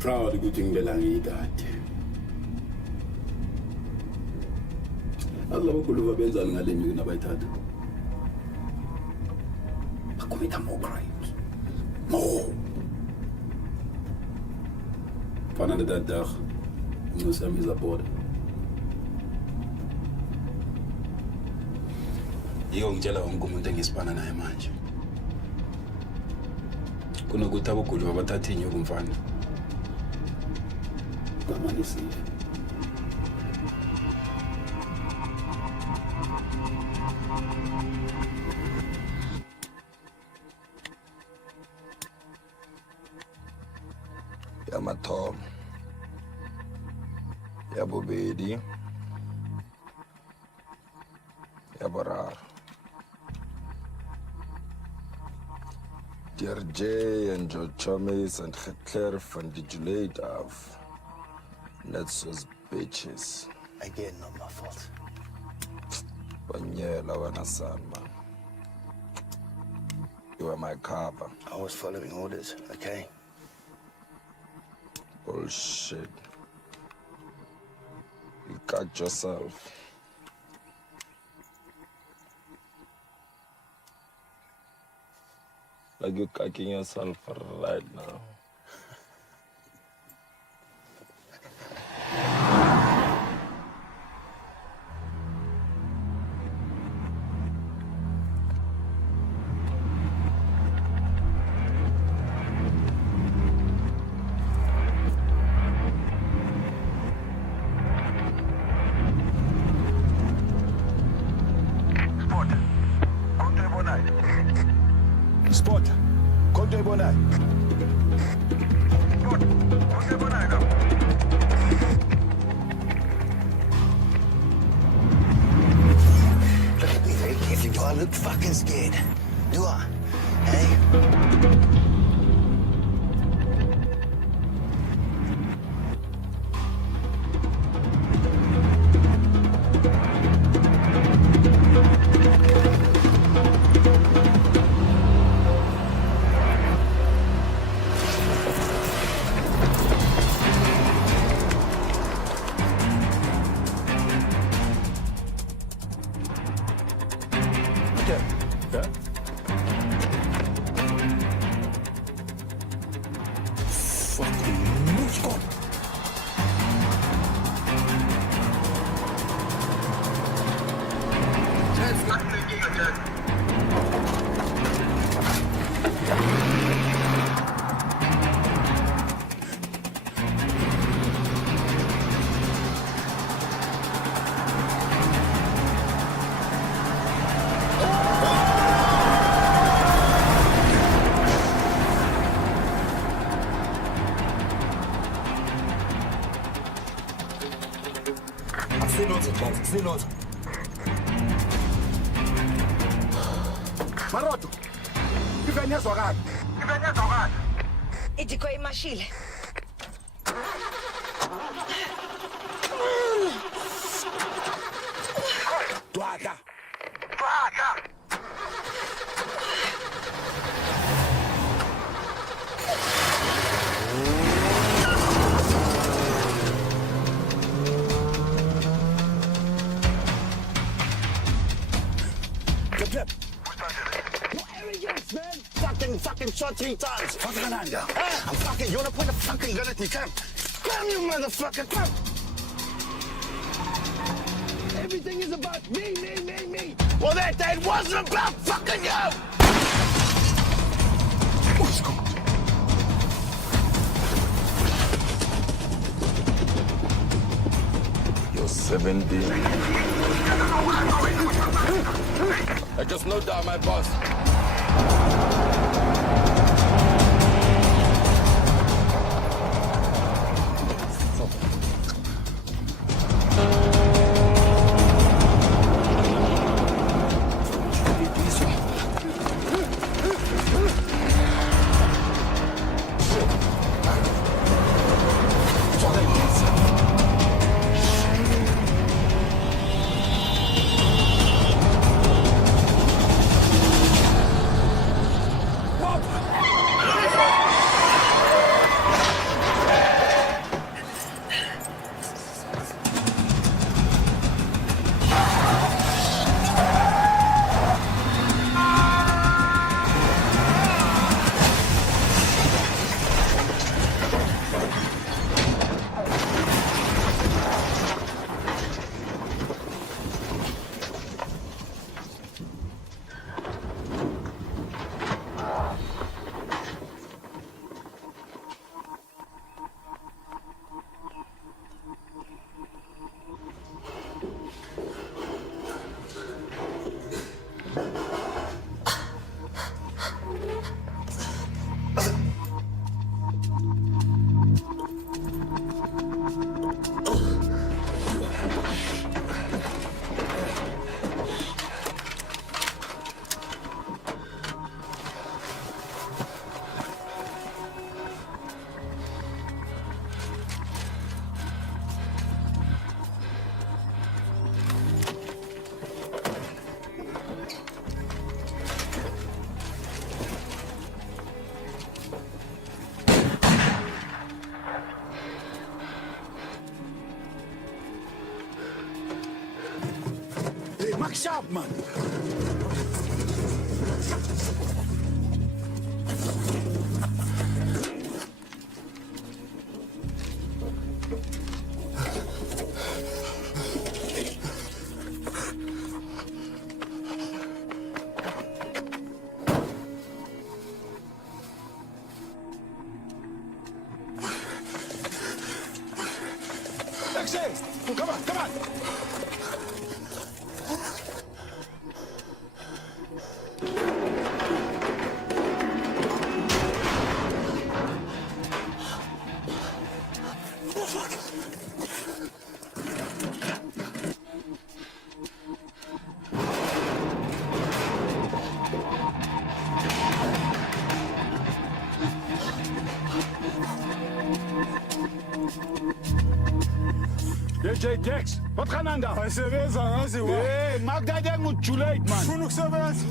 proud ukuthi ngibela ngiyikade. Alabo kuluva benzani ngale nyuki nabayithatha? Commit more crimes. More. Vanaf dat dag moest hij me zaboden. Iyo ngitshela wonke umuntu engisipana naye manje. Kunokuthi aboguli babathatha inyuku mfana. Bamanisile. Ya mathomo. Ya bobedi. Ya boraro. Dear J and George Chomis and Hitler van die Juliet af. Net soos bitches. Again, not my fault. Banyela wena son, man. You were my cover. I was following orders, okay? Bullshit. You got yourself. Like you're cocking yourself right now. Sport. Konto ibonai. Look at me very carefully. Do I look fucking scared? Do I? Hey? Yeah? Fucking moeskop. Sinotho. Maroto. Iveni yazwakala. Decoy imashile. Dwaka. No arrogance, man! Fucking shot about 3 times. Fucking Ananda. I'm fucking, you wanna point a fucking gun at me? Come. Come, you motherfucker, come. Everything is about me. Well, that day wasn't about fucking you. What's good? You're 17. I just know that, my boss. Hey, maak sharp, man. Taxi! Come on, come on! DJ Dex, wat gaan aan daar? Asebenza ngazi wa. Hey, maak dat ding moet too late, man. Ufuna ukusebenza.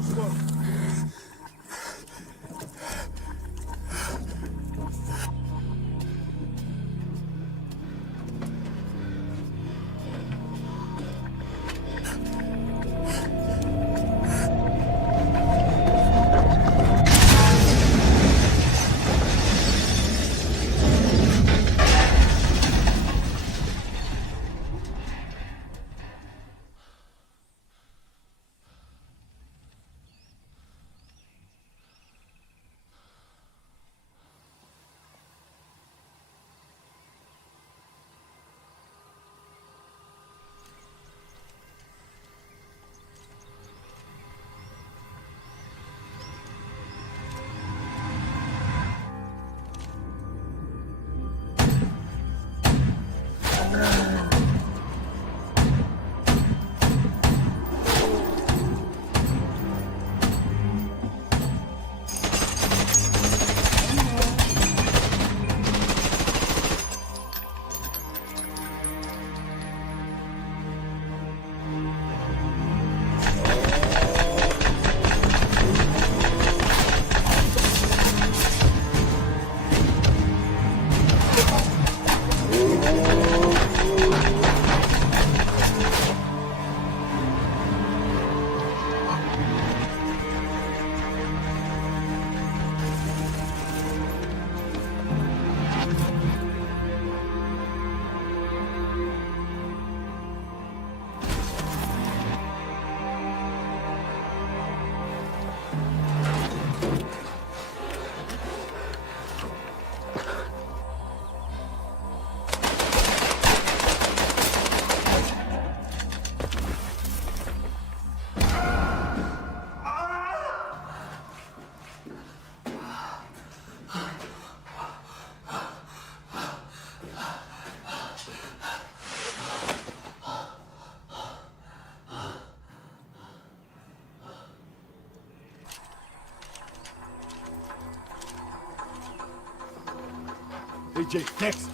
AJ, next.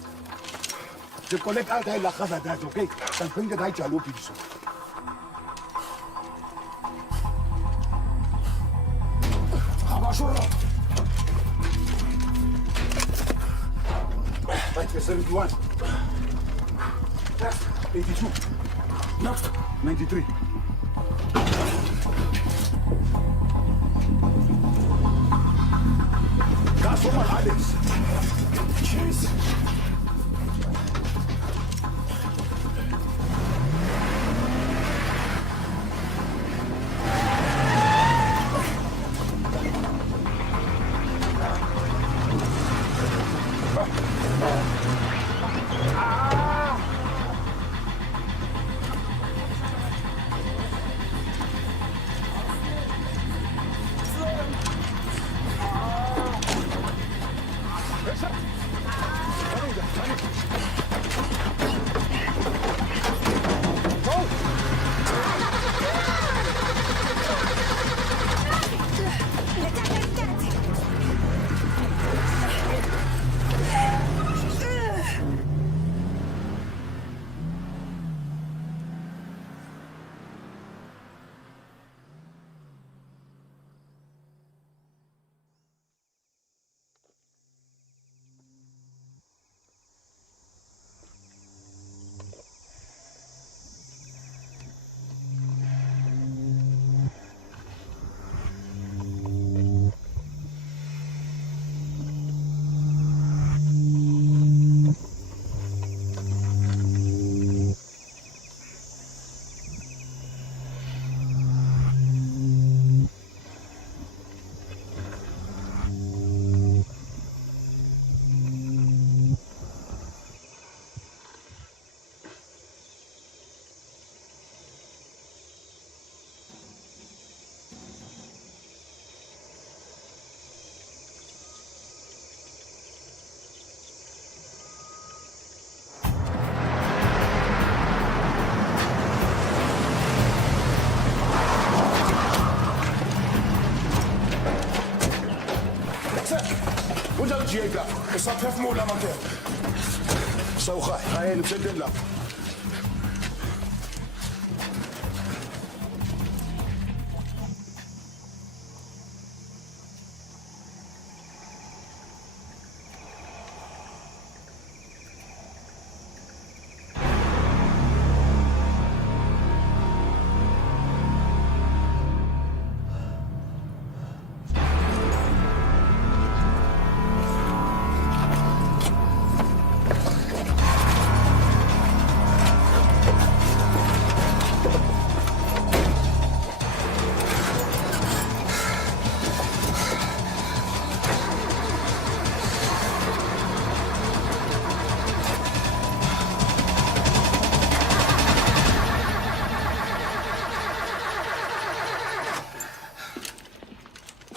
Je collect out la casa that, okay? Dan bring the right jalo piso. Abashura. Right, 71. Next, 82. Next, 93. Gas for my Alex. Cheers. Jega, usaphefumula manje. Sawukhaya, hayeni msendeni lapha.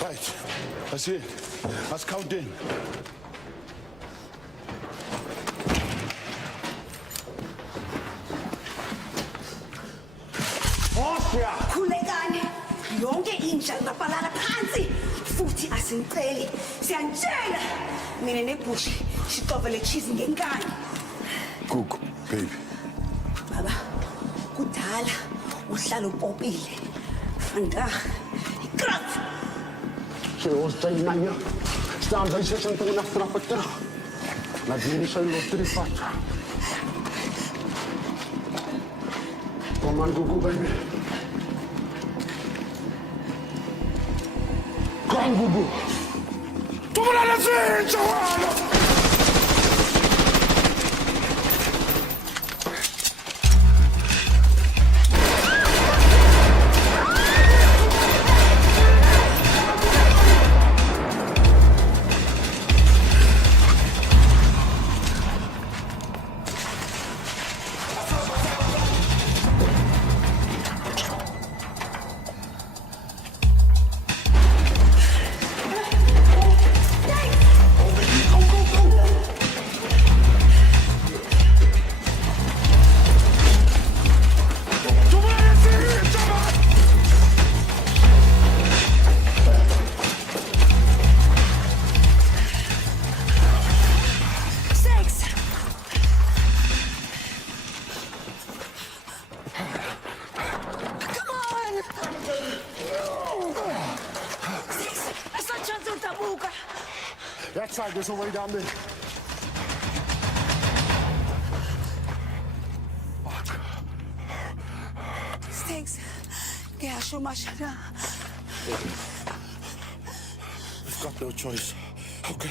Right, I see it. Let's count in. Khulekani yonke inja ngapalala phansi futhi asingiceli siyantshela mina nebhushi siqovele cheese ngenkani. Gugu, baby. Baba kudala uhlala upopile fanda ikrap Se os tem manhã, estamos aí sentando na frapa. Na direção do trifato. Come on, Gugu, baby. Come, Gugu. Toma lá na frente, mano! Go, go, that side, there's a way down there. Stakes. Yeah, show my shit. We've got no choice. Okay.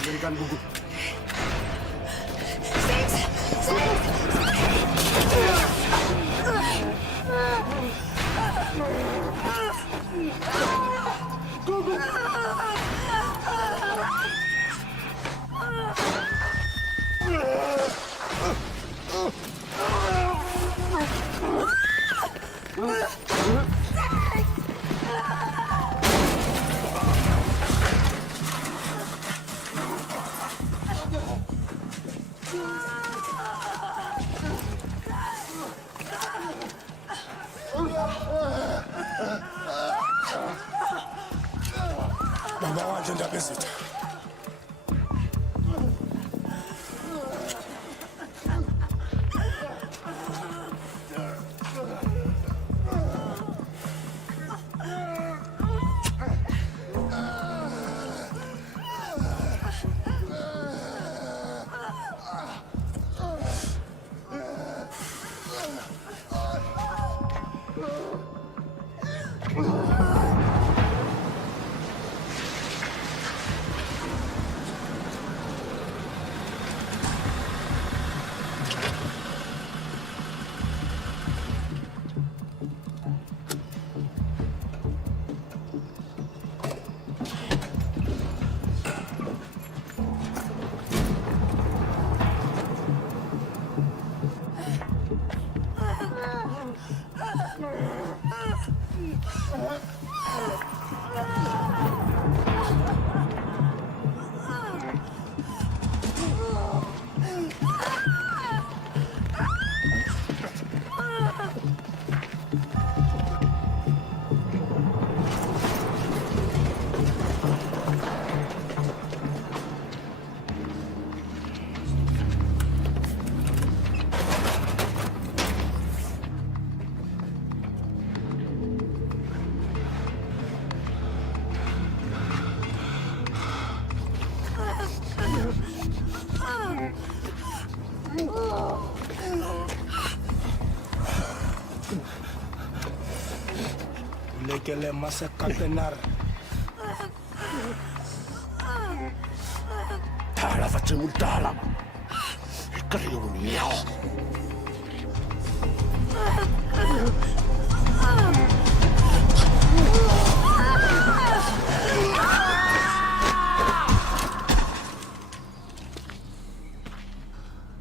Berikan buku. Baba wathi ndaba ezitha. Lekele masa kapenar. Tala facciamo il tala. Criminio.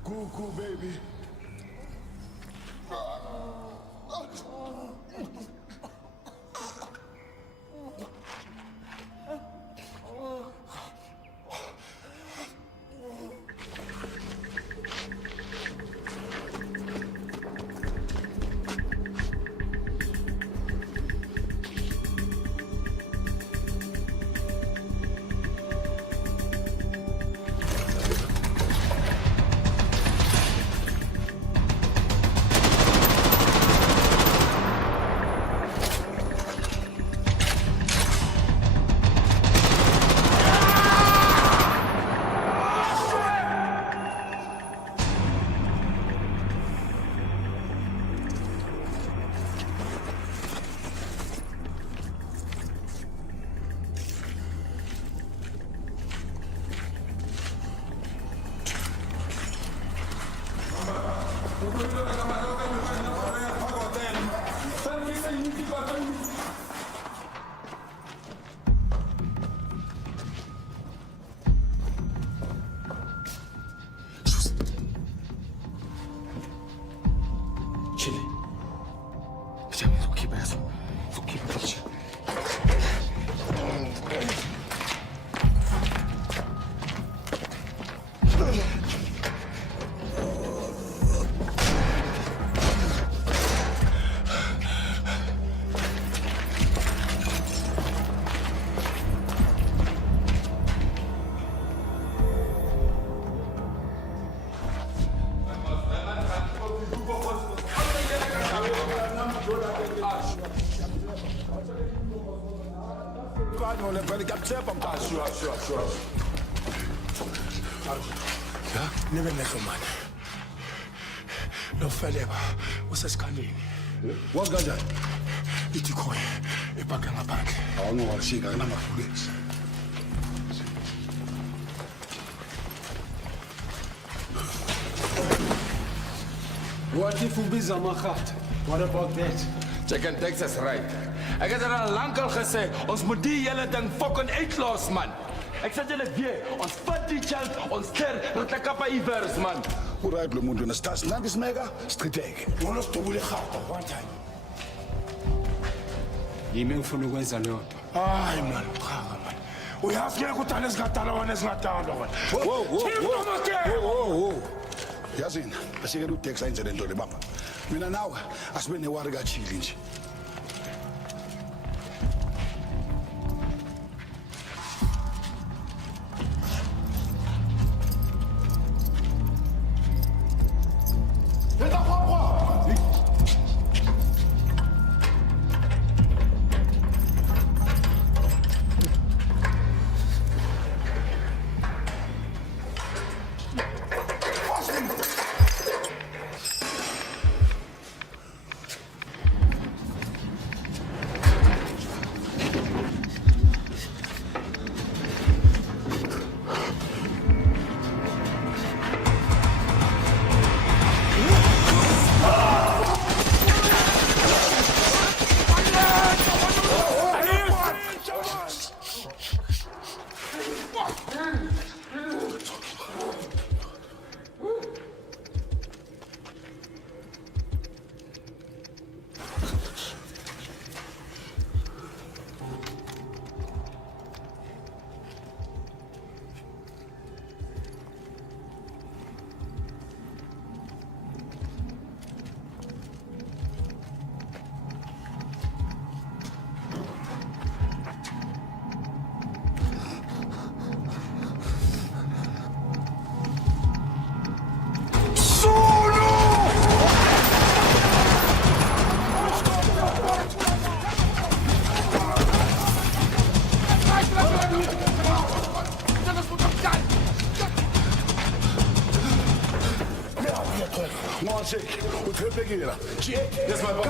Cuckoo baby. Mzansi, ngiyakutshepha mntana. Sure. Ya, nibe mehlo manje. Lo feleba usesikhaleni. Wazi kanjani? Ithi khona epaka ngaphandle. Awunowashika kunamafulesi. What if ubiza amagat? What about that? Check and Texas right. Ek het al lank al gesê, ons moet die hele ding fucking uitlos, man. Ek sê julle weer, ons vat die chance, ons ster, rata kapa iewers, man. Alright, lo muntu nestas nanti sineka, sichitheke. Wona sidubule khapha one time. Yimi ngifuna ukwenza leyo nto. Hayi man, chaza man. Uyazi ke ukuthi anezingadala wona ezingadala wona. Whoa. Yazini, asikele uTex ayenze lento le baba. Mina nawe asibe newari kachili nje. Yes, my boy.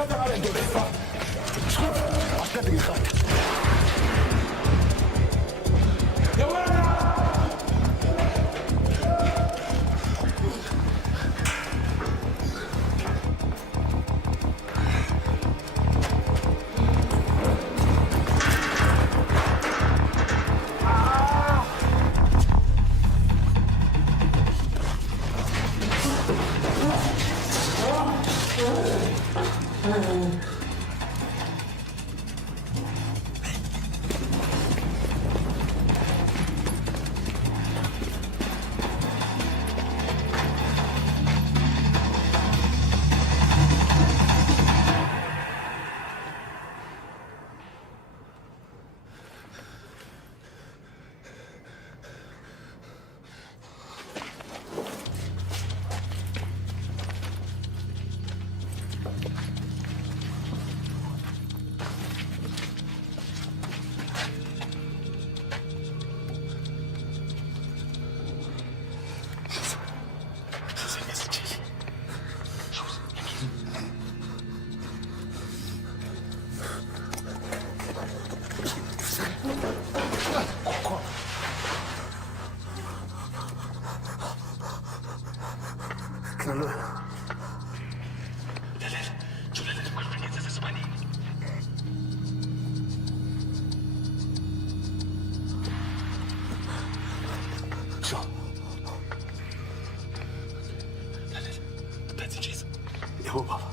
Yebo baba.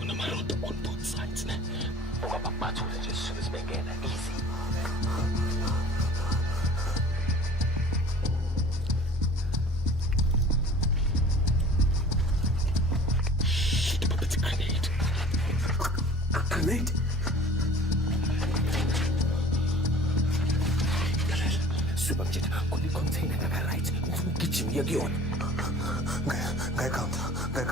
Unamaroto on both sides ne. Baba bathule nje sisuke sibengena easy. Shit, but it's a grenade. Grenade? Super jet, kuni container ngaka right. Ngifuna ukugijima kuyona. Ngaya counter. 3,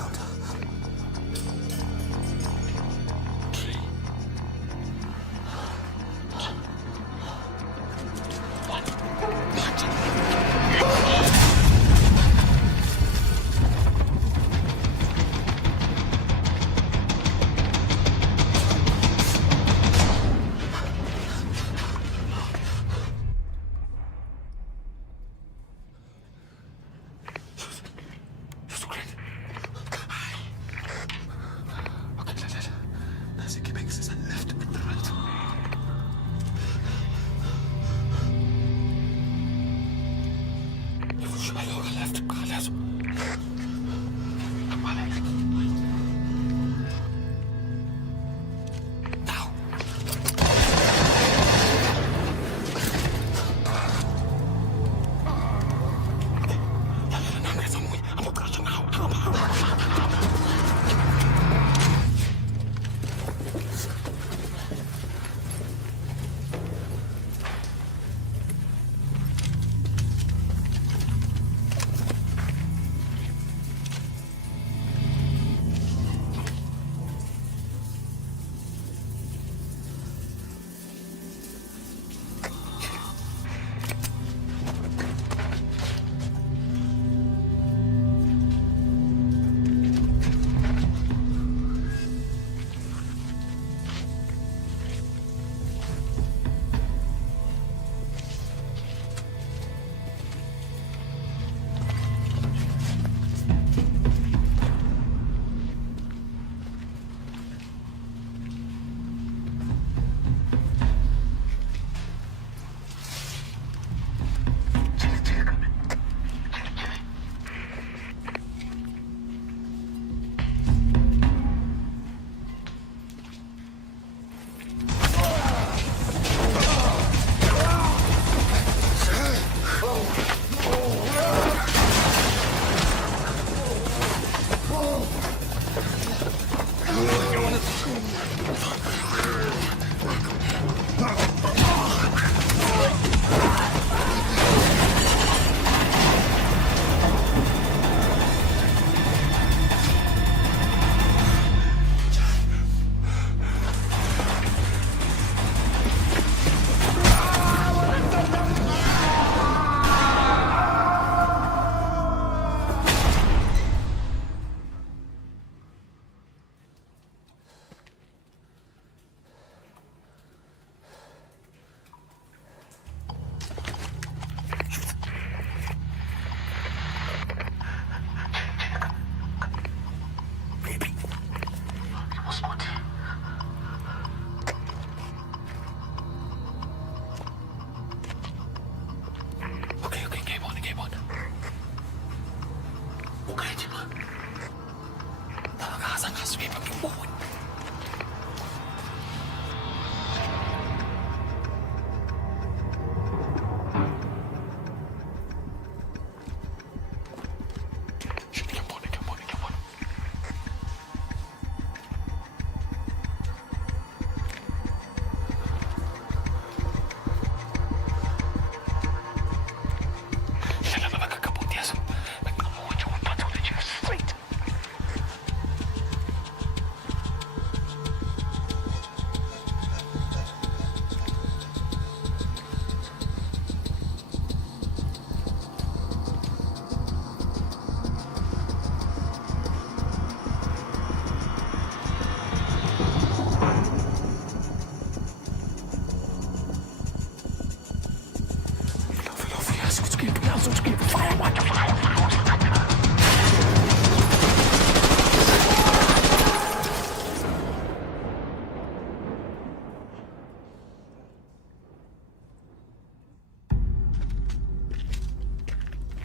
skip. Fire, water, fire.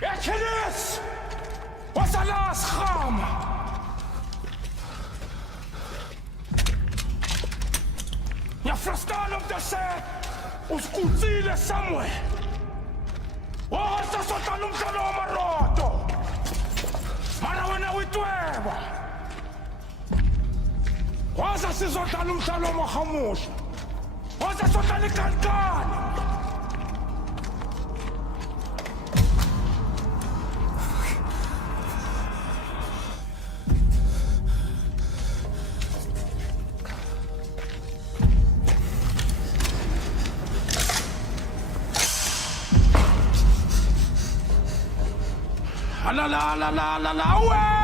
Achilles! Was er las ram? Ja verstaan om te sê ons kutsile somewhere. Wasa sota lumsalo maroto. Mara wena witweba. Wasa sizota lumsalo mahamusha. Wasa sota likankani. La, ouais!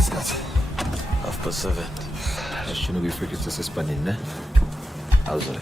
7:30. Shouldn't be freaking to suspending, ne? How's it?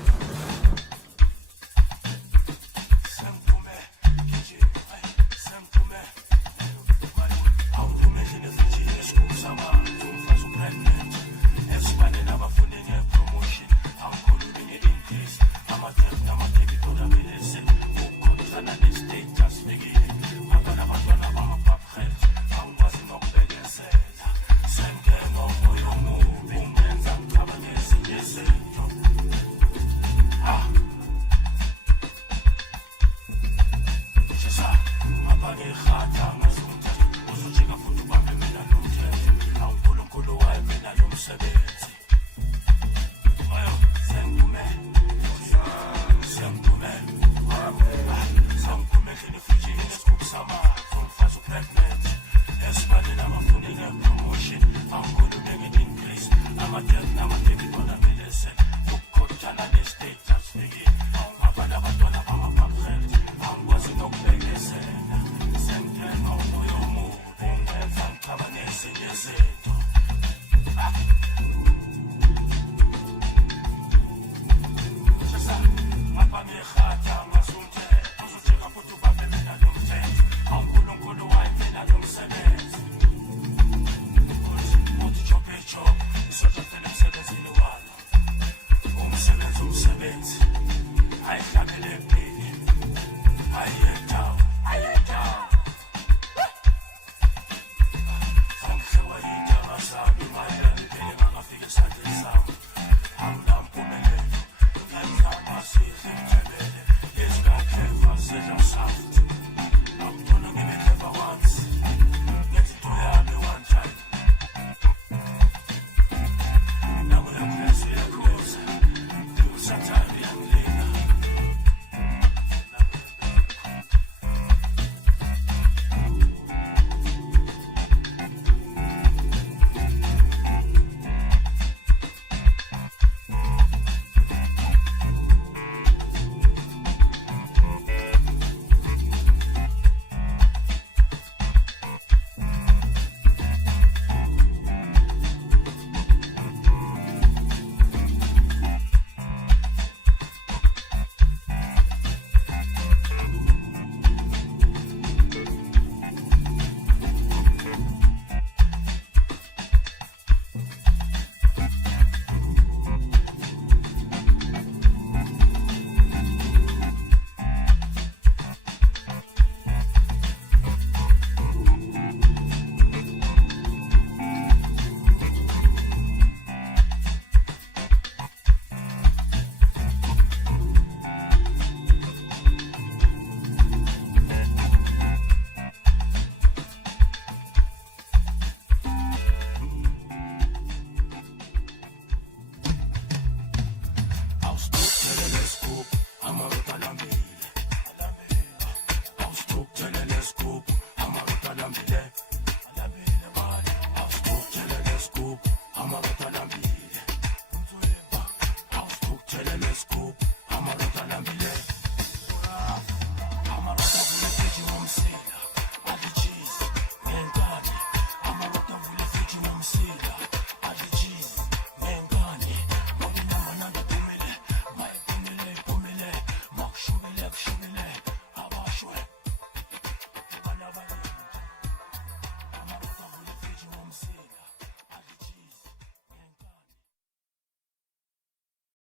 I'm a